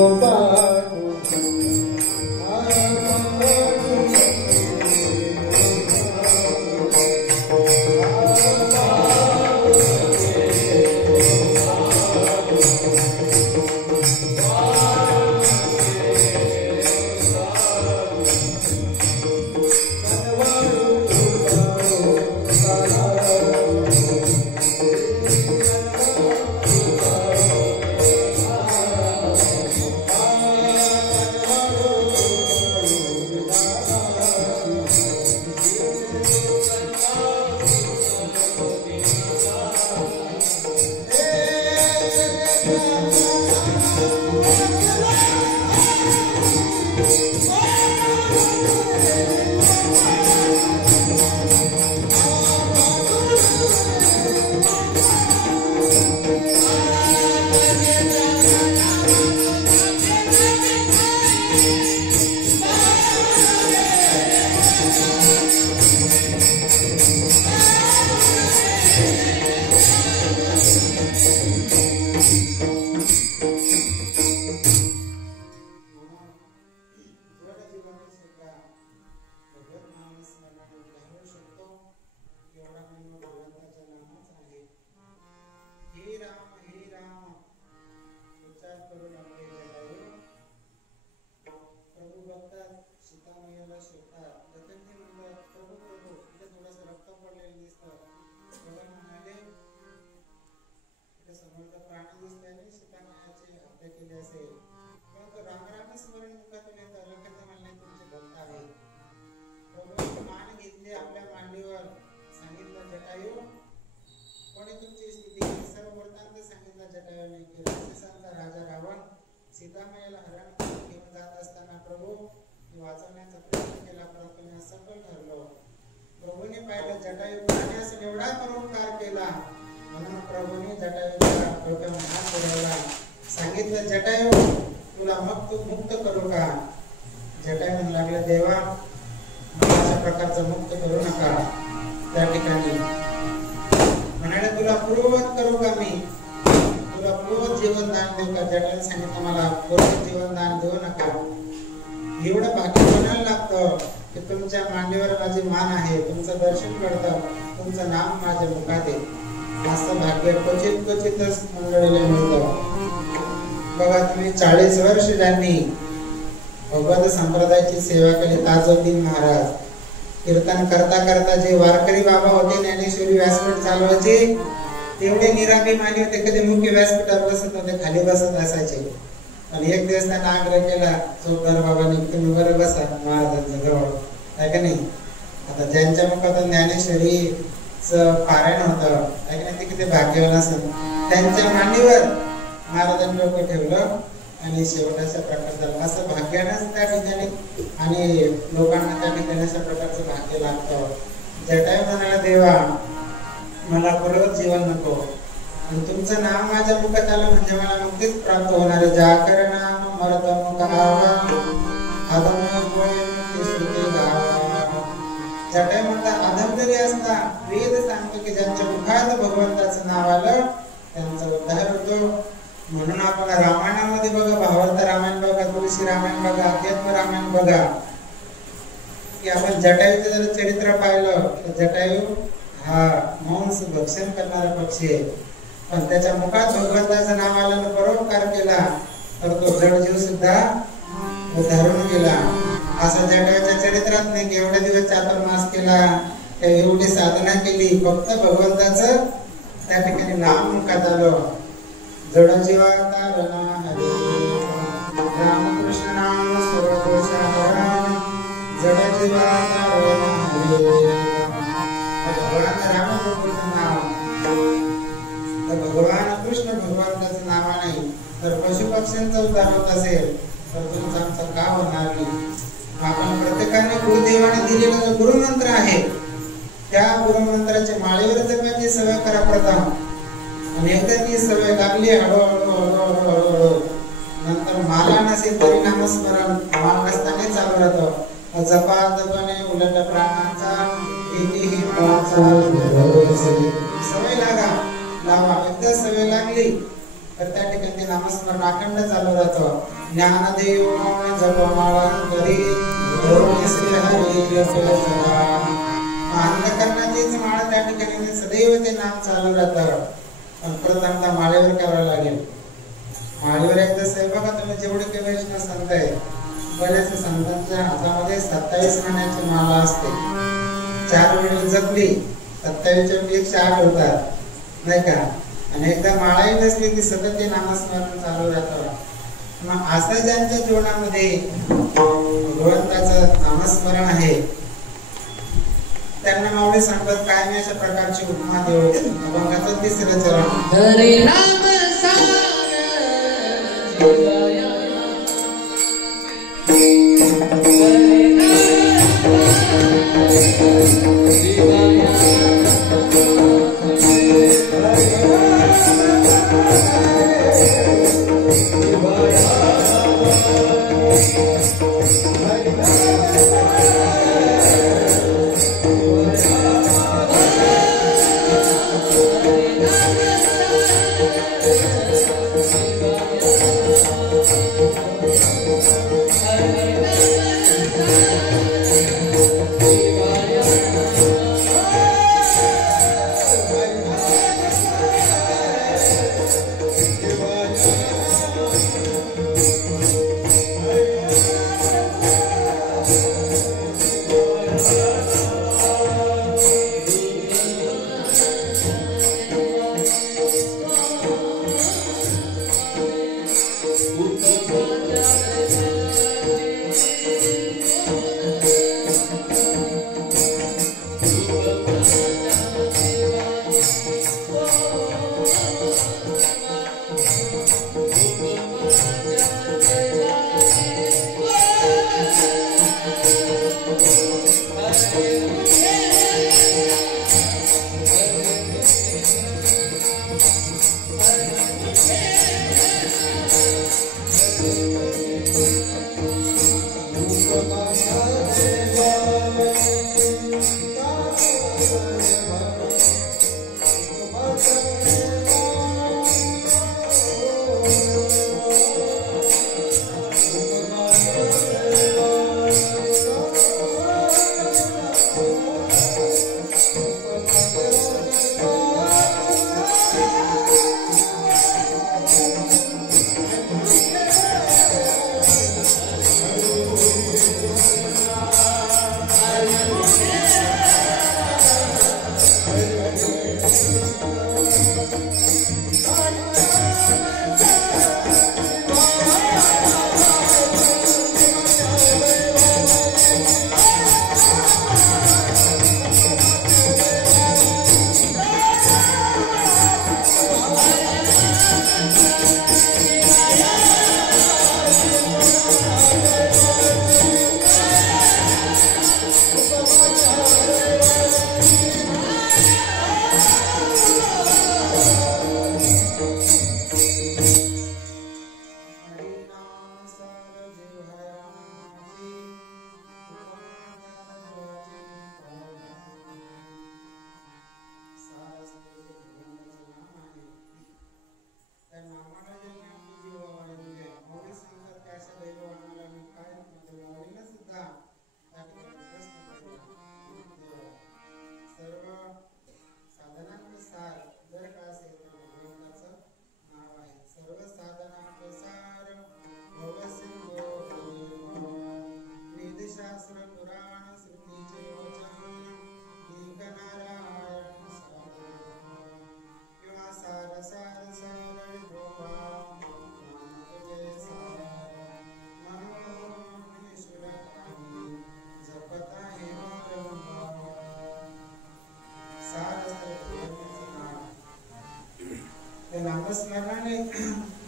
सीतामाईला हरण घेऊन जात असताना प्रभू वाचवण्याचा प्रयत्न केला परंतु मी असफल ठरलो. प्रभूने पाहिलं जटायू पाण्यास एवढा परोपकार केला म्हणून प्रभूने जटायूला डोक्यावर हात फिरवला. सांगितलं जटायू तुला मुक्त करू का? जटायू म्हणू लागला, देवा मला अशा प्रकारचं मुक्त करू नका. त्या ठिकाणी म्हणाले, तुला पूर्ववत करू का मी? तुला पूर्ववत जीवनदान देऊ का? जटायूने सांगितलं, मला पूर्ववत जीवनदान देऊ नका. एवढं भाग्य कोणाला लागतं की तुमच्या मांडीवर माझी मान आहे, तुमचं दर्शन घडतं, तुमचं नाम माझ्या मुखात आहे. असं भाग्य क्वचितच मंडळीला मिळतं. बघा तुम्ही 40 वर्ष ज्यांनी भगवत संप्रदायाची सेवा केली, ताजुद्दीन महाराज कीर्तन करता करता जे वारकरी बाबा होते, ज्ञानेश्वरी व्यासपीठ चालवायचे, तेवढे निराभिमानी होते. कधी मुख्य व्यासपीठावर बसत होते, खाली बसत असायचे. आणि एक दिवस त्यांना आग्रह केला चोपदार बाबांनी, तुम्ही बरं बसा महाराजांच्या जवळ, आहे का नाही. आता ज्यांच्या मुखातून ज्ञानेश्वरीचं पारायण होतं, आहे का नाही, ते किती भाग्यवान असेल. त्यांच्या मांडीवर महाराजांनी डोकं ठेवलं आणि शेवटाच्या प्रकार झाला. असं भाग्यानंच त्या ठिकाणी आणि लोकांना त्या ठिकाणी अशा प्रकारचं भाग्य लागतं. जटायू म्हणाला, देवा मला पूर्ववत जीवन नको, आणि तुमचं नाव माझ्या मुखात आलं म्हणजे मला मुक्तीच प्राप्त होणार आहे. जाकर नाम मरतम गावा आदम मुक्ती श्रुती गावा. जटायू म्हणता, आदम जरी असता, वेद सांगतो की ज्यांच्या मुखात भगवंताचं नाव आलं त्यांचा उद्धार होतो. म्हणून आपण रामायणामध्ये बघा, भावार्थ रामायण बघा, तुळशी रामायण बघा, अध्यात्म रामायण बघा, की आपण जटायूचं जर चरित्र पाहिलं तर जटायू हा मांस भक्षण करणारा पक्षी आहे, पण त्याच्या मुखात भगवंताचं नाव आलं, परोपकार केला तर तो जडजीव सुद्धा उद्धारून गेला. असं जटायूच्या चरित्रात नाही की एवढे दिवस चातुर्मास केला, एवढी साधना केली, फक्त भगवंताचं त्या ठिकाणी नाम मुखात आलं. जडजीवा तारणा हरे रामकृष्ण नाम सर्वदोषहरण, जडजीवा तारणा हरे. भगवान रामप्रभूचं नाव, तर भगवान कृष्ण भगवंताचं नाव नाही तर पशुपक्ष्यांचा उद्धार होत असेल तर तुमचा आमचा का होणार नाही. आपण प्रत्येकाने गुरुदेवाने दिलेला जो गुरुमंत्र आहे त्या गुरुमंत्राच्या माळेवर जगण्याची सवय करा प्रथम. आणि एकदा ती सवय लागली, हळूहळू नंतर माला नसेल तरी नामस्मरण माल नसताना चालू राहतं. जपाने उलट प्राणांचा सवय लावा. एकदा सवय लागली तर त्या ठिकाणी नामस्मरण अखंड चालू राहतं. ज्ञानदेव जपमाळा करी अंधकरणाचीच माळ त्या ठिकाणी सदैव ते नाम चालू राहतं. पण प्रथमतः माळेवर करावं लागेल. माळेवर एकदा साहेब बघा, तुम्ही जेवढे काही वैष्णव संत आहे, बरेच संतांच्या हातामध्ये 27 नाण्याची माला असते. 4 वेळी जपली 27च्या 108 होतात, नाही का. आणि एकदा माळाही नसली की सतत ते नामस्मरण चालू राहतं. मग असं ज्यांच्या जीवनामध्ये भगवंताचं नामस्मरण आहे त्यांना मावळे सांगतात, काय मी अशा प्रकारची उपमा देऊ. अभंगाचं 3रं चरण. हरे नाम सार जीवाया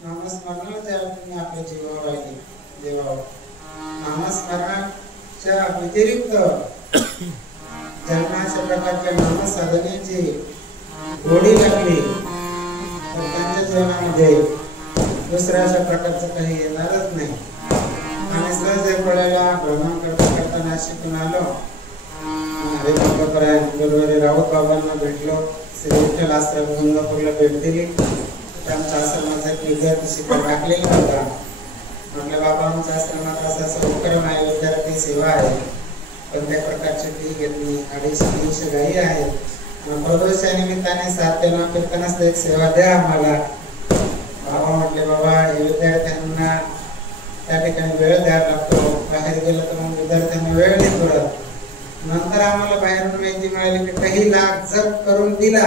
नामस्मरणाच्या आपल्या जीवावर नामस्मरणाच्या व्यतिरिक्त ज्यांना अशा प्रकारच्या नामसाधनेची गोडी लागली तर त्यांच्या जीवनामध्ये दुसऱ्या अशा प्रकारचं काही येणारच नाही. आणि सहज पडायला भ्रमण करता नाशिकून आलो, हरिभक्तपरायण गुरुवारी राऊत बाबांना भेटलो. श्री विठ्ठल आश्रम गंगापूरला भेट दिली. त्यांच्या आश्रमाचा एक विद्यार्थी शिक्षक टाकलेला होता. म्हटलं बाबा आमच्या आश्रमात असा उपक्रम आहे, विद्यार्थी सेवा आहे, कोणत्या प्रकारची फी घेतली, 250-300 गायी आहेत, प्रदोषा निमित्ताने 7 कीर्तनास एक सेवा द्या आम्हाला. बाबा म्हटले बाबा हे विद्यार्थ्यांना त्या ठिकाणी वेळ द्यावा लागतो, बाहेर गेलं तर मग विद्यार्थ्यांना वेळ नाही पुरत. नंतर आम्हाला बाहेरून माहिती मिळाली की काही लाख जप करून दिला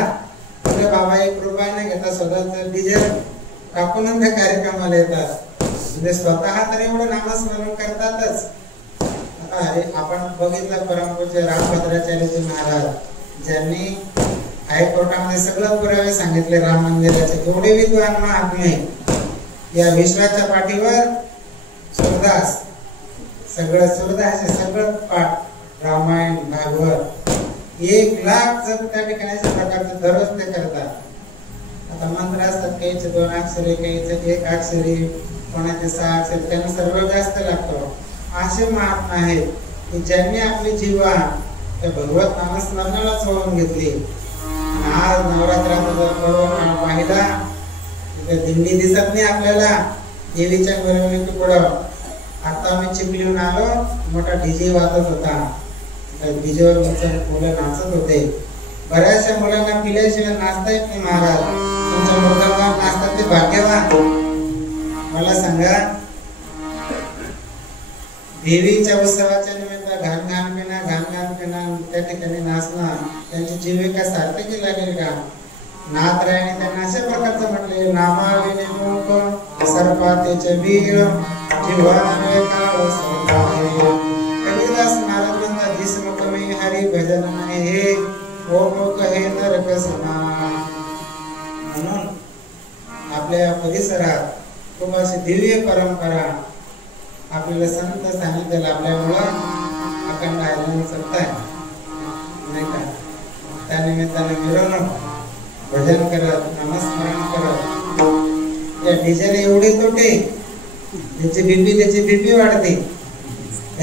म्हणजे बाबा एक रुपया नाही घेता, स्वतःच डिझेल टाकून त्या कार्यक्रमाला येतात. म्हणजे स्वतः तर एवढं नामस्मरण करतातच. आपण बघितलं परमपूज्य रामभद्राचार्यजी महाराज ज्यांनी हायकोर्टामध्ये सगळं पुरावे सांगितले राम मंदिराचे. एवढे विद्वान महात्मे या विश्वाच्या पाठीवर सूरदास सगळं पाठ रामायण भागवत 1 लाख जप त्या ठिकाणी अशा प्रकारचे दररोज ते करतात. आता मंत्र असतात, काहीचे 2 अक्षरे, काहीचे 1 अक्षरी, कोणाचे 6 अक्षर, त्यांना सर्व जास्त लागतो. असे महात्मा आहेत की ज्यांनी आपली जीवा त्या भगवत नामस्मरणालाच वळून घेतली. आज नवरात्राचा जर पर्व पाहिला दिंडी दिसत नाही आपल्याला देवीच्या मिरवणुकी पुढं. आता आम्ही चिखलीहून आलो, मोठा डीजे वाजत होता, डीजेवर मुलं नाचत होते. बऱ्याचशा मुलांना पिल्याशिवाय नाचता येत नाही. महाराज तुमच्या मुलांना नाचतात ते भाग्यवान. मला सांगा, देवीच्या उत्सवाच्या निमित्त घाण घाण पिणं त्या ठिकाणी नाचणं त्यांची जीविका सार्थकी लागेल का? नाथरायाने त्यांना अशा प्रकारचं म्हटले, नामाविने मुख सर्पातेचे वीर जीवाने काळ संताहे. कबीरदास महाराज म्हणतात, जिस मुख में हरि भजन नाही हे वो मुख हे नरक समान. म्हणून आपल्या परिसरात खूप अशी दिव्य परंपरा आपल्याला संत सानिध्य लाभल्यामुळं अखंड आयलन चालताय नाही का. त्यानिमित्ताने मिरवणूक भजन करत नामस्मरण करत या डीजेने एवढे तोटे, त्याची बीपी वाढते.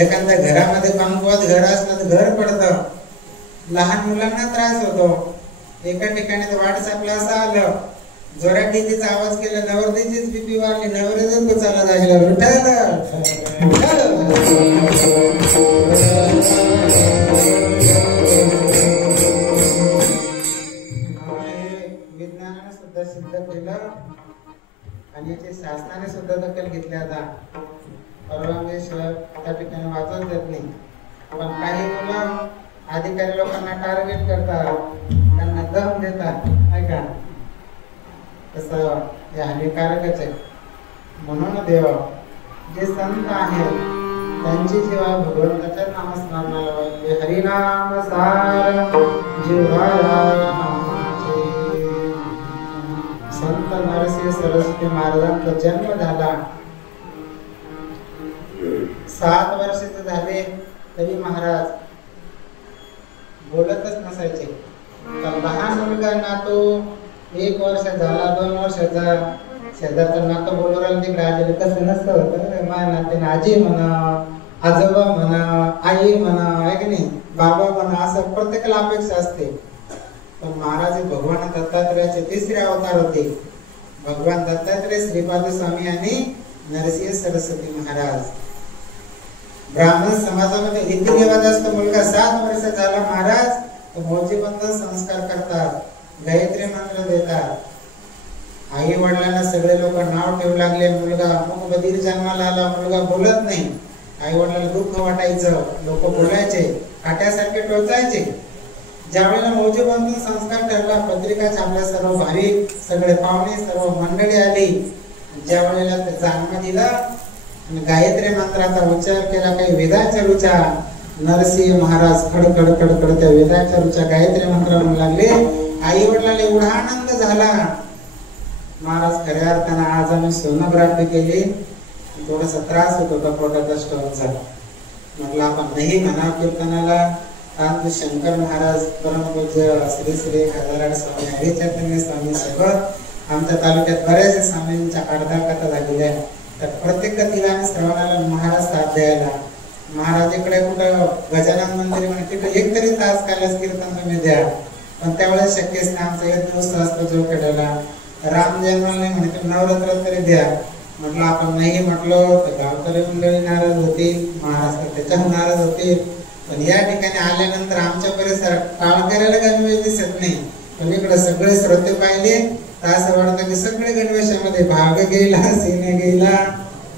एखाद्या घरामध्ये कमकुवत घर असलं तर घर पडतं, लहान मुलांना त्रास होतो. एका ठिकाणी तर व्हॉट्सअपला असं आलं, जोरात डीजेचा आवाज केला, नवरदेचीच बीपी वाढली, नवऱ्याचं कोचाला लागलं, विज्ञानाने सुद्धा सिद्ध केलं आणि याची शासनाने सुद्धा दखल घेतली. आता परवानगी शिवाय त्या ठिकाणी वाचवून देत नाही. पण काही मुलं अधिकारी लोकांना टार्गेट करतात, त्यांना दम देतात, नाही का? तसं हे हानिकारकच आहे. म्हणून देव जे संत आहेत त्यांची जेव्हा भगवंताच्या नामस्मरणाला वाटले, हरिनाम सार जिव्हाळा नामाचे. संत नरसिंह सरस्वती महाराजांचा जन्म झाला, 7 वर्षाचे झाले तरी महाराज बोलतच नसायचे. तर लहान मुलगा नातो 1 वर्ष झाला, 2 वर्षाचा, शेजारचा नातं बोलू राहिलं तिकडे आलेलं कसं नसतं होतं. माझ्या नात्याने आजी म्हणा, आजोबा म्हणा, आई म्हणा, आहे की नाही, बाबा म्हणा, असं प्रत्येकाला अपेक्षा असते. पण महाराज हे भगवान दत्तात्रेयाचे 3रे अवतार होते. भगवान दत्तात्रेय, श्रीपाद स्वामी आणि नरसिंह सरस्वती महाराज. ब्राह्मण समाजामध्ये रीतिरिवाज असतो, मुलगा 7 वर्ष झाला महाराज तर मौजीबंधन संस्कार करतात, गायत्री मंत्र देतात. आई वडिलांना सगळे लोक नाव ठेवू लागले. मुलगा मूक बधीर जन्माला आला, मुलगा बोलत नाही. आई वडिलांना दुःख वाटायचं, लोक बोलायचे, काट्यासारखे टोचायचे. ज्यावेळेला मौजीबंधन संस्कार ठरला, पत्रिका छापल्या, सर्व भाविक, सगळे पाहुणे, सर्व मंडळी आली. ज्या वेळेला जन्म दिला आणि गायत्री मंत्राचा उच्चार केला, काही वेदाच्या रुचा, नरसिंह महाराज खडखड खडखड त्या वेदाच्या रुचा गायत्री मंत्र म्हणू लागले. आई वडिलांना एवढा आनंद झाला. महाराज खऱ्या अर्थानं आज आम्ही सोनोग्राफी केली, थोडासा त्रास होत होता पोटाचा स्टोनचा. म्हटलं आपण नाही म्हणा कीर्तनाला. आज शंकर महाराज, परमपूज्य श्री श्री खजाराड स्वामी, हरिचैतन्य स्वामी सोबत आमच्या तालुक्यात बऱ्याच स्वामींच्या अर्धा झालेल्या आहे. तर प्रत्येक कथेला आम्ही श्रवणाला महाराज साथ द्यायला. महाराज इकडे कुठं गजानन मंदिर म्हणे तिथे 1 तरी तास कालच कीर्तन तुम्ही द्या. पण त्यावेळेस शक्यच नाही, आमचा 1 दिवस असतो जो खेळायला. राम जन्माला नाही म्हणे तुम्ही नवरात्रात तरी द्या. म्हटलं आपण नाही म्हटलं तर गावकरी मंडळी नाराज होती, महाराज त्याच्याहून नाराज होते. पण या ठिकाणी आल्यानंतर आमच्या परिसरात टाळकऱ्याला गणवेश दिसत नाही, पण इकडे सगळे श्रोते पाहिले तर असं वाटतं की सगळे गणवेशामध्ये भाग गेला, सीने गेला,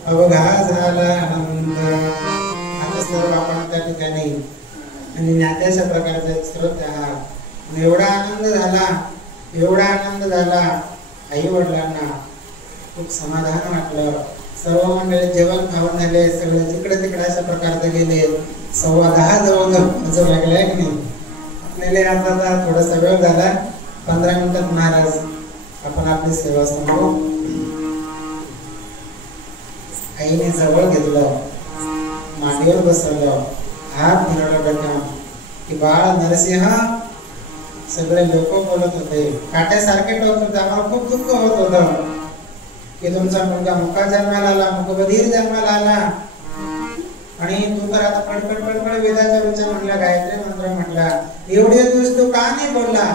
अवघा झाला आनंद. आता सर्व आपण त्या ठिकाणी आणि नात्याच्या प्रकारचे श्रोते आहात. एवढा आनंद झाला, एवढा आनंद झाला. आई वडिलांना खूप समाधान वाटलं. सर्व मंडळी जेवण खाऊन झाले, सगळे जिकडे तिकडे अशा प्रकारचे गेले. 10:15 जवळ लागले आहे की नाही. आपल्याला आता थोडासा वेळ झाला, 15 मिनिटात महाराज आपण आपली सेवा संपू. आईने जवळ घेतलं, मांडीवर बसवलं, हात फिरवला डोक्यावर की बाळ नरसिंह. सगळे लोक बोलत होते, काट्यासारखे टोचत होते. आम्हाला खूप दुःख होत होतं की तुमचा मुलगा मुका जन्माला आला, मुकबधीर जन्माला आला आणि तू तर आता पडपड पडपड वेदाच्या रुचा म्हणला, गायत्री मंत्र म्हणला, एवढे दिवस तू का नाही बोलला?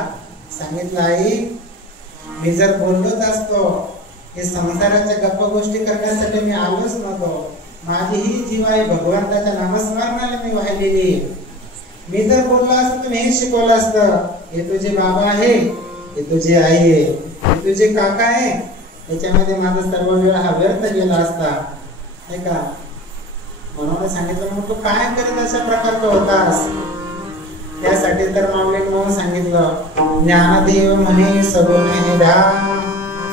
सांगितलं आई मी जर बोललोच असतो, हे संसाराच्या गप्पा गोष्टी करण्यासाठी मी आलोच नव्हतो. माझी ही जीवाई भगवंताच्या नामस्मरणाला मी वाहिलेली. मी जर बोललो असतो तर हे शिकवलं असतं, हे तुझे बाबा आहे, हे तुझी आई आहे, हे तुझे काका आहे. त्याच्यामध्ये माझा सर्व वेळ हा व्यर्थ गेला असता, नाही का? म्हणून सांगितलं मग तू काय करत अशा प्रकारचा होतास? त्यासाठी तर माऊलींनी सांगितलं, ज्ञानदेव म्हणे सगुणे ध्यान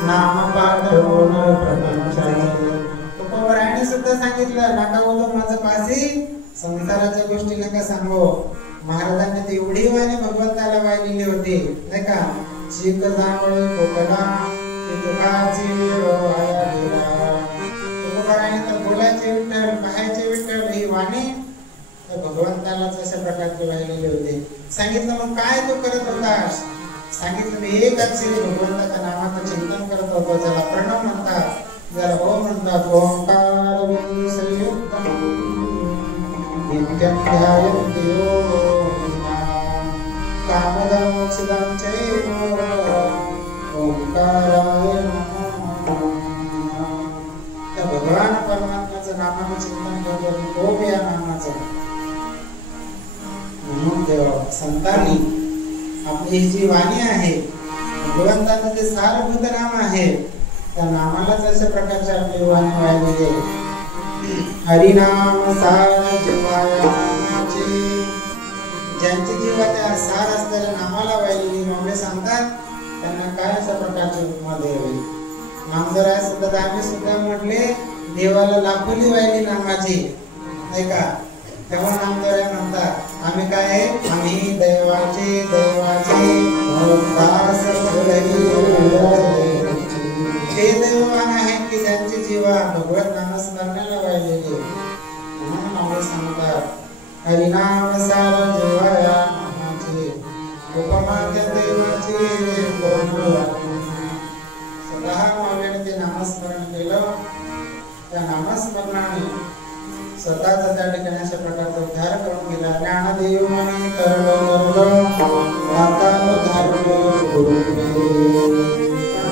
नाम पाठवून प्रपंच. तुकोबरायाने सुद्धा सांगितलं, नका बोलू माझं पासी, संसाराच्या गोष्टी नका सांगू. महाराजांनी ती एवढी वाणी भगवंताला वाहिलेली होती, नाही का? शिक जावळे कोकणा तुकाची रोवाया गेला. तुकोबरायाने तर बोलायचे विठ्ठल, पाहायचे विठ्ठल, ही वाणी भगवंतालाच अशा प्रकारची वाहिलेली होती. सांगितलं मग काय तू करत होतास? सांगितलं मी एक अक्षरी भगवंताच्या नामाचं चिंतन करत होतो, ज्याला प्रणव म्हणतात, ज्याला ओम म्हणतात. ओंकार संयुक्त यध्यायन्ति योगिनः कामदं मोक्षदं चैव ओंकाराय नमः। त्या भगवान परमात्म्याचं नामाचं चिंतन करतो ओम या नामाचं म्हणून देवा संतांनी आपली ही जी वाणी आहे भगवंताचं जे सारभूत नाम आहे त्या नामालाच अशा प्रकारचे आपली वाणी वाहिलेली आहे। हरिनाम सार जीवाचे ज्यांची जीवाच्या सार असलेल्या नामाला वाहिलेली माऊली सांगतात त्यांना काय अशा प्रकारचे उपमा द्यावे। नामदार सुद्धा आम्ही सुद्धा म्हटले देवाला लाखोली वाहिली नामाची नाही का, तेव्हा नामदार म्हणतात आम्ही काय आहे, आम्ही दैवाचे भक्तास ते दैववान आहेत की ज्यांची जीवा भगवत नामस्मरणाला वाहिलेली आहे। म्हणून माऊली सांगतात हरिनाम सार जीवाया नामाचे उपमा त्या देवाचे स्वतः माऊलीने ते नामस्मरण केलं। त्या नामस्मरणाने स्वतःचा त्या ठिकाणी अशा प्रकारचा उद्धार करून गेला। ज्ञानदेव म्हणे तरल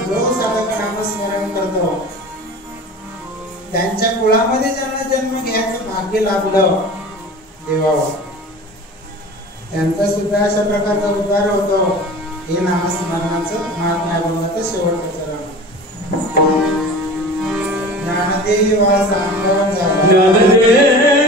जो साधक नामस्मरण करतो त्यांच्या कुळामध्ये ज्यांना जन्म घ्यायचं भाग्य लाभलं देवावर त्यांचा सुद्धा अशा प्रकारचा उद्धार होतो। हे नामस्मरणाचं महात्म्याचं शेवटचं चरण। ज्ञानदेवाचा अनुभव झाला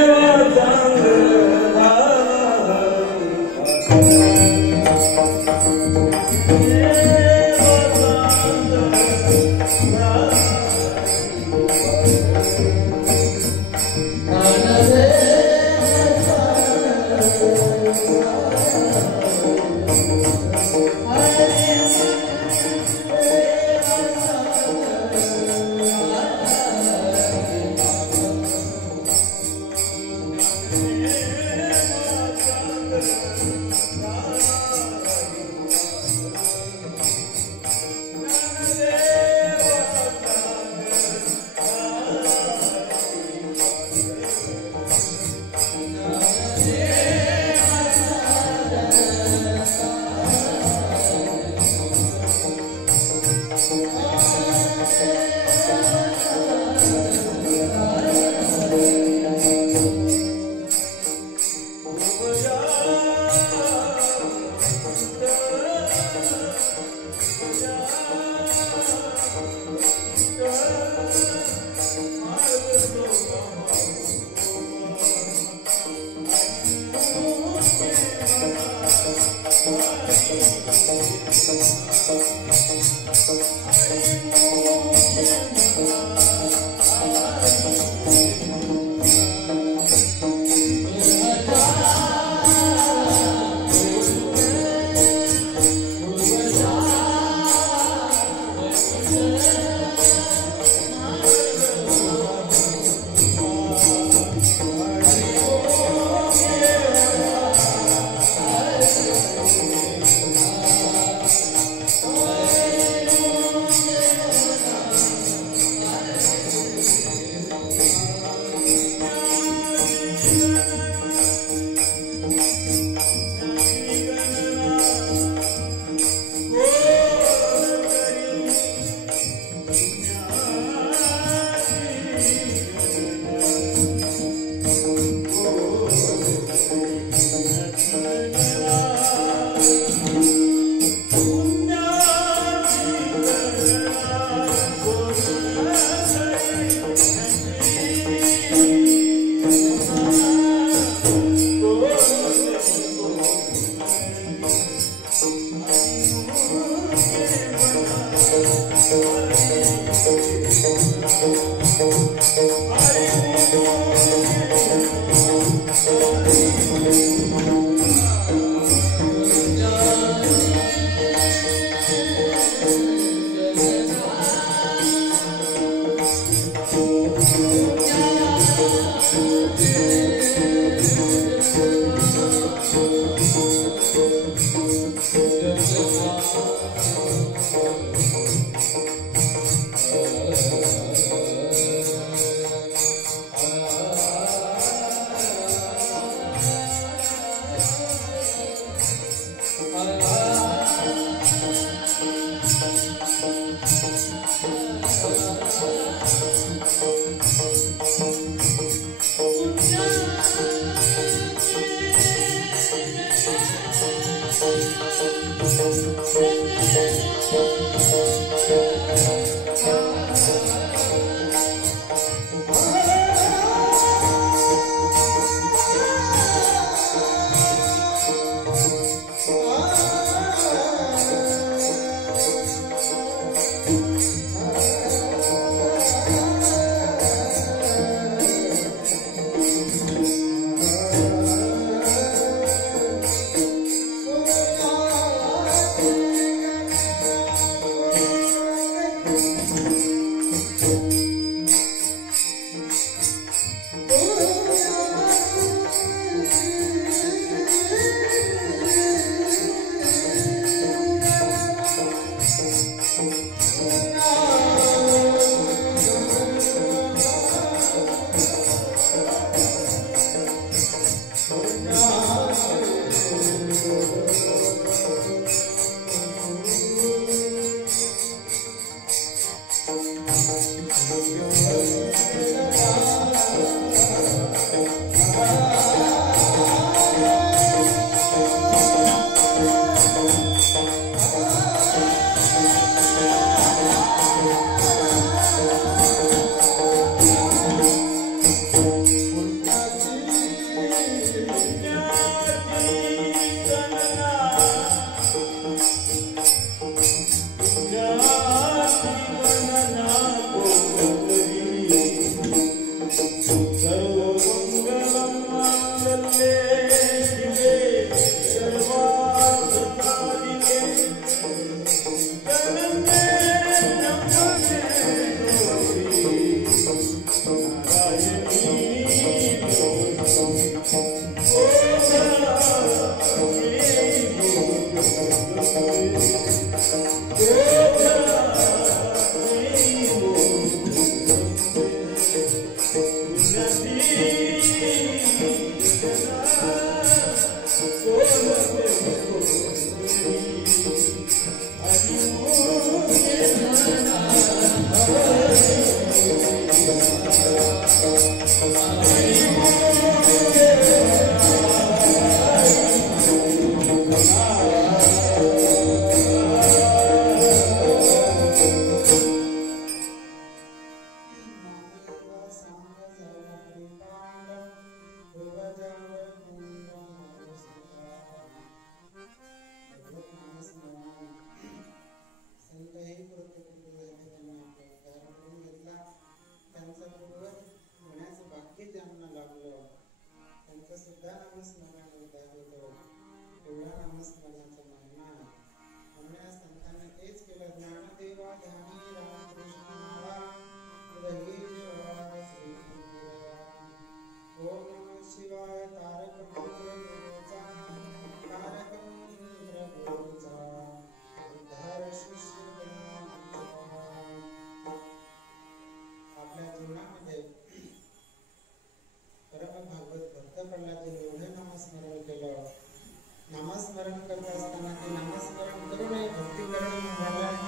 नामस्मरण करत असताना ते नामस्मरण करूनही भक्ती करणे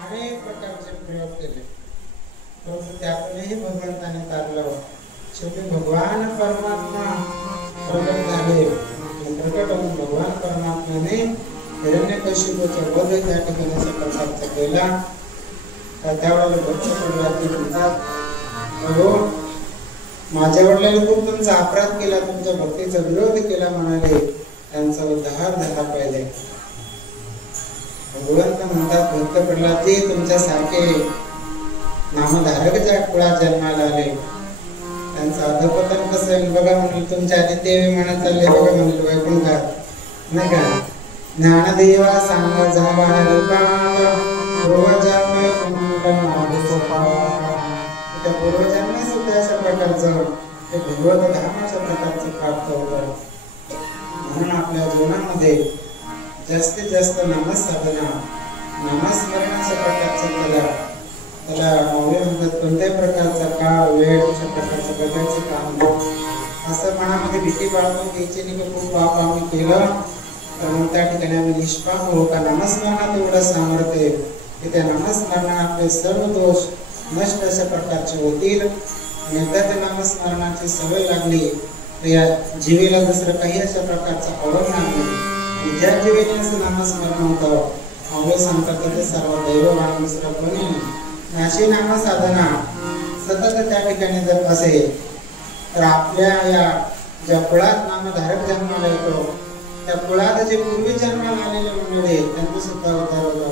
अनेक प्रकारचे प्रयोग केले, परंतु त्यातूनही भगवंताने तारलं. शेवटी भगवान परमात्मा प्रकट झाले. प्रकट होऊन भगवान परमात्म्याने हिरण्यकशिपूचा वध त्या ठिकाणी अशा प्रकारचा केला. त्यावेळेला भक्त प्रल्हाद म्हणतात, हो माझ्या वडिलांनी खूप तुमचा अपराध केला, तुमच्या भक्तीचा विरोध केला म्हणाले, त्यांचा उद्धार झाला पाहिजे. भगवंत म्हणतात, भक्त प्रल्हाद तुमच्यासारखे नामधारक ज्या कुळात जन्माला आले त्यांचं अधपतन कसं आहे बघा म्हणलं. तुमच्या आधी देवी म्हणत चालले बघा म्हणलं वैकुंठात नाही का. ज्ञानदेवा सांग जावा त्या पूर्वजन्मी सुद्धा अशा प्रकारचं ते भगवत धाम अशा प्रकारचं प्राप्त होतं. म्हणून आपल्या जीवनामध्ये जास्तीत जास्त नामसाधना नामस्मरण अशा प्रकारचं केला. त्याला माऊली म्हणतात कोणत्याही प्रकारचा काळ वेळ अशा प्रकारचं बघायचं काम असं मनामध्ये भीती बाळगून घ्यायची नाही की खूप पाप आम्ही केलं तर मग त्या ठिकाणी आम्ही निष्पाप होऊ का. नामस्मरणात एवढं सामर्थ्य आहे की त्या नामस्मरणात आपले सर्व दोष नष्ट अशा प्रकारचे होतील. आणि एकदा त्या नामस्मरणाची सवय लागली या जीवेला दुसरं काही अशा प्रकारचं आवडणार नाही. आणि ज्या जीवेने असं नामस्मरण होतं माऊली सांगतात ते सर्व दैववान दुसरं कोणी नाही. अशी नामसाधना सतत त्या ठिकाणी जर असेल तर आपल्या या ज्या कुळात नामधारक जन्माला येतो त्या कुळात जे पूर्वी जन्माला आलेले मंडळी त्यांचं सुद्धा उद्धार होतो.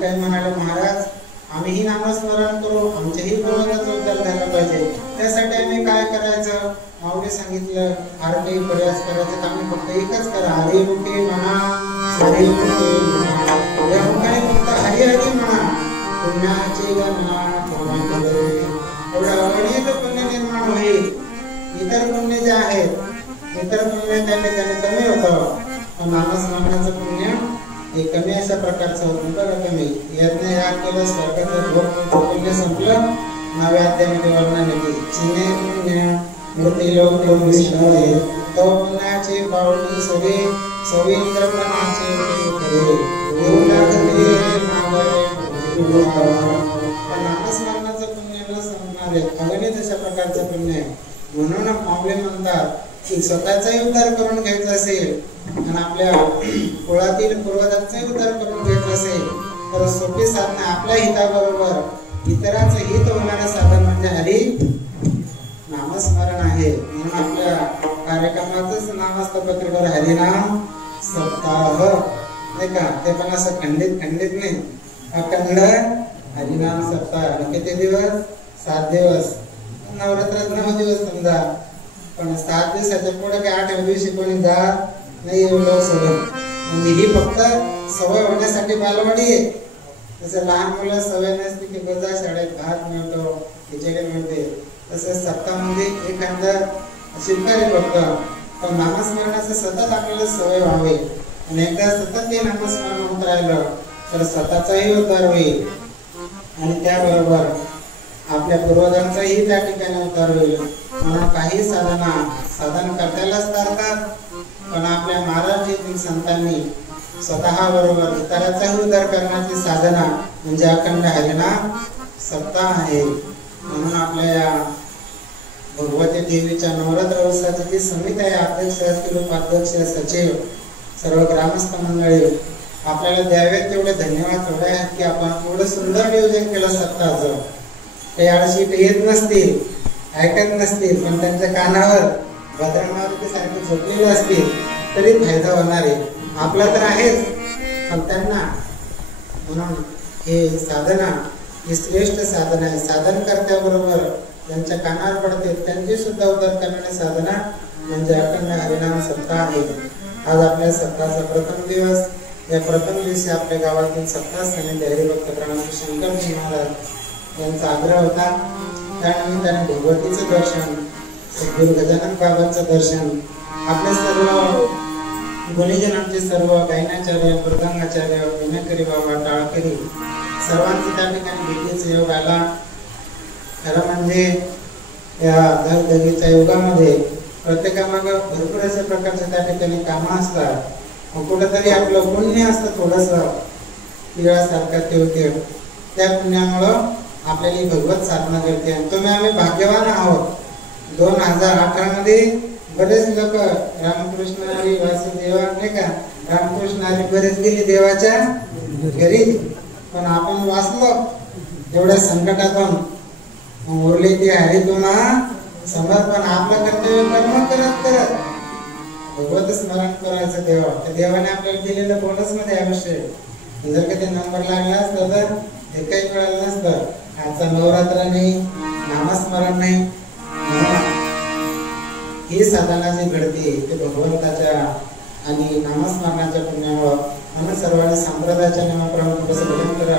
काही म्हणाले महाराज आम्हीही नामस्मरण करू, आमच्याही पूर्वजांचा उद्धार झाला पाहिजे, त्यासाठी आम्ही काय करायचं? माऊली सांगितलं फार काही प्रयास करायचं, आम्ही फक्त एकच करा, हरिमुखी म्हणा, हरिमुखी म्हणा, या मुखाने फक्त हरी हरी म्हणा, पुण्याची गणना एवढं अगणित पुण्य निर्माण होईल. इतर पुण्य जे आहेत इतर पुण्य त्या ठिकाणी कमी होतं, पण नामस्मरणाचं पुण्य हे कमी अशा प्रकारचं होतं. बघा कमी यज्ञ याग केलं, स्वर्गाचं भोग पुण्य संपलं. नव्या अध्यायामध्ये वर्णन येते चिन्हे पुण्य मूर्ती लोक विष्णू तो पुण्याची पावली सवे सवींद्रपणाचे नामस्मरणाचं पुण्य न संपणारे अगणित अशा प्रकारचं पुण्य आहे. म्हणून माऊली म्हणतात की स्वतःचाही उद्धार करून घ्यायचा असेल आणि आपल्या कुळातील पूर्वजांचाही उद्धार करून घ्यायचा असेल तर सोपी साधना आपल्या हिताबरोबर इतरांचं हित होणारं साधन म्हणजे हरी नामस्मरण आहे. म्हणून आपल्या कार्यक्रमाचंच नाम असतं पत्रिकेवर हरिनाम सप्ताह, नाही का? ते पण असं खंडित नाही, अखंड हरिनाम सप्ताह. किती दिवस? 7 दिवस. नवरात्रात 9 दिवस समजा, पण 7 दिवसाच्या पुढे काय 8व्या दिवशी कोणी जात नाही एवढं सोडून. म्हणजे ही फक्त सवय होण्यासाठी बालवाडी आहे. जसं लहान मुलं सवय नसते की बजा शाळेत भात मिळतो, खिचडी मिळते, तसं सप्ताहामध्ये एखादा शिवकारी फक्त. पण नामस्मरणाचं सतत आपल्याला सवय व्हावी आणि एकदा सतत ते नामस्मरण होत राहिलं तर स्वतःचाही उद्धार होईल आणि त्याबरोबर आपल्या पूर्वजांचाही त्या ठिकाणी उद्धार होईल. म्हणून काही साधन करतायलाच करतात, पण आपल्या महाराज संतांनी स्वतः बरोबर इतरांचाही उद्धार करण्याची साधना म्हणजे अखंड हरिनाम सप्ताह आहे. म्हणून आपल्या या भगवती देवीच्या नवरात्र उत्सवाची जी समिती आहे, अध्यक्ष असतील, उपाध्यक्ष, सचिव, सर्व ग्रामस्थ मंडळी, आपल्याला द्यावेत तेवढे धन्यवाद थोडे आहेत की आपण एवढं सुंदर नियोजन केलं सप्ताहाचं. काही आळशी येत नसतील, ऐकत नसतील, पण त्यांच्या कानावर भद्रमारुती सारखे झोपलेले असतील तरी फायदा होणार आहे. आपला तर आहेच, पण त्यांना. म्हणून हे साधना ही श्रेष्ठ साधना आहे. साधन करत्याबरोबर ज्यांच्या कानावर पडते त्यांची सुद्धा उद्धार करणारी साधना म्हणजे अखंड हरिनाम सप्ताह आहे. आज आपल्या सप्ताहाचा प्रथम दिवस. या प्रथम दिवशी आपल्या गावातील सप्ताह समिती हरिभक्त प्रणामी शंकरजी महाराज यांचा आग्रह होता. त्यानिमित्ताने भगवतीचं दर्शन, सद्गुरू गजानन बाबांचं दर्शन, आपले सर्व गुणीजनांचे सर्व गायनाचार्य, मृदंगाचार्य, विनयकरी बाबा, टाळकरी सर्वांचे त्या ठिकाणी भेटीचा योग आला. खरं म्हणजे या धगधगीच्या युगामध्ये प्रत्येकामागं भरपूर अशा प्रकारचे त्या ठिकाणी कामं असतात. कुठंतरी आपलं पुण्य असतं थोडंसं पिवळासारखं तेवढे, त्या पुण्यामुळं आपल्याला ही भगवत साधना करते. आणि तुम्ही आम्ही भाग्यवान आहोत. 2018 मध्ये बरेच लोक रामकृष्ण हरी वासुदेवा, नाही का, रामकृष्ण हरी बरेच गेले देवाच्या घरी, पण आपण वाचलो एवढ्या संकटातून. उरले ते हरी तुम्हा समर्पण. आपलं कर्तव्य कर्म करत करत भगवत स्मरण करायचं. त्या देवाने आपल्याला दिलेलं बोनस मध्ये अवश्य. जर कधी नंबर लागला असता तर हे काही कळलं नसतं. आजचा नवरात्र नाही, नामस्मरण नाही. ही साधना जी घडते ते भगवंताच्या आणि नामस्मरणाच्या पुण्यामुळं. म्हणून सर्वांनी संप्रदायाच्या नियमाप्रमाणे कसं भजन करा.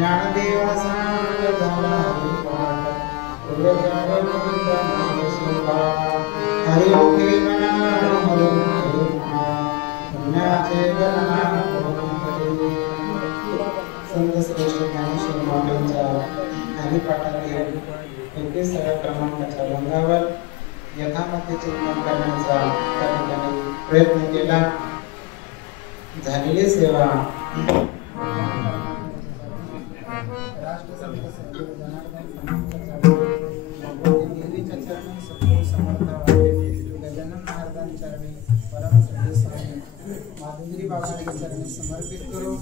ज्ञानदेव सांग झाला हरिपाठ तुझ्या हरिमुखे मना हरिमुखे पुण्याचे गणना संत श्रेष्ठ ज्ञानेश्वर माऊलींच्या हरिपाठातील 21व्या क्रमांकाच्या रंगावर यथामते चिंतन करण्याचा त्या ठिकाणी प्रयत्न केला. झालेली सेवा देवीच्या चरणी सद्गुरू समर्थ गजानन महाराजांच्या चरणी परम श्रद्धेय स्वामी माधुरी बाबांच्या चरणी समर्पित करू.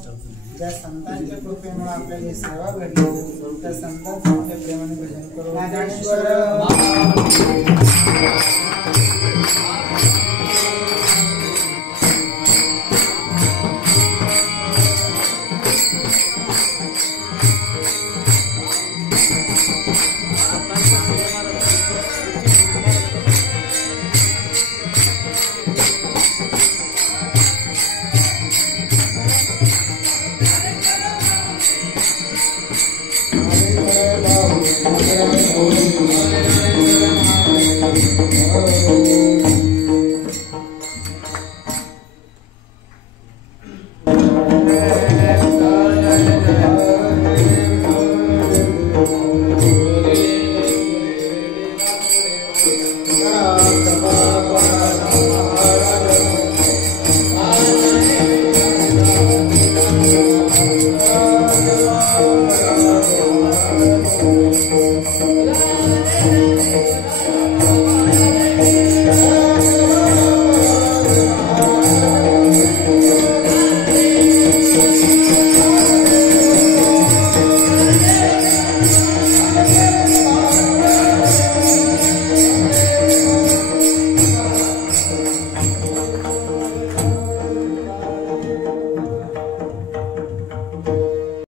ज्या संतांच्या कृपेमुळे आपल्याला ही सेवा घडली त्या संतांचं मोठ्या प्रेमाने भजन करू.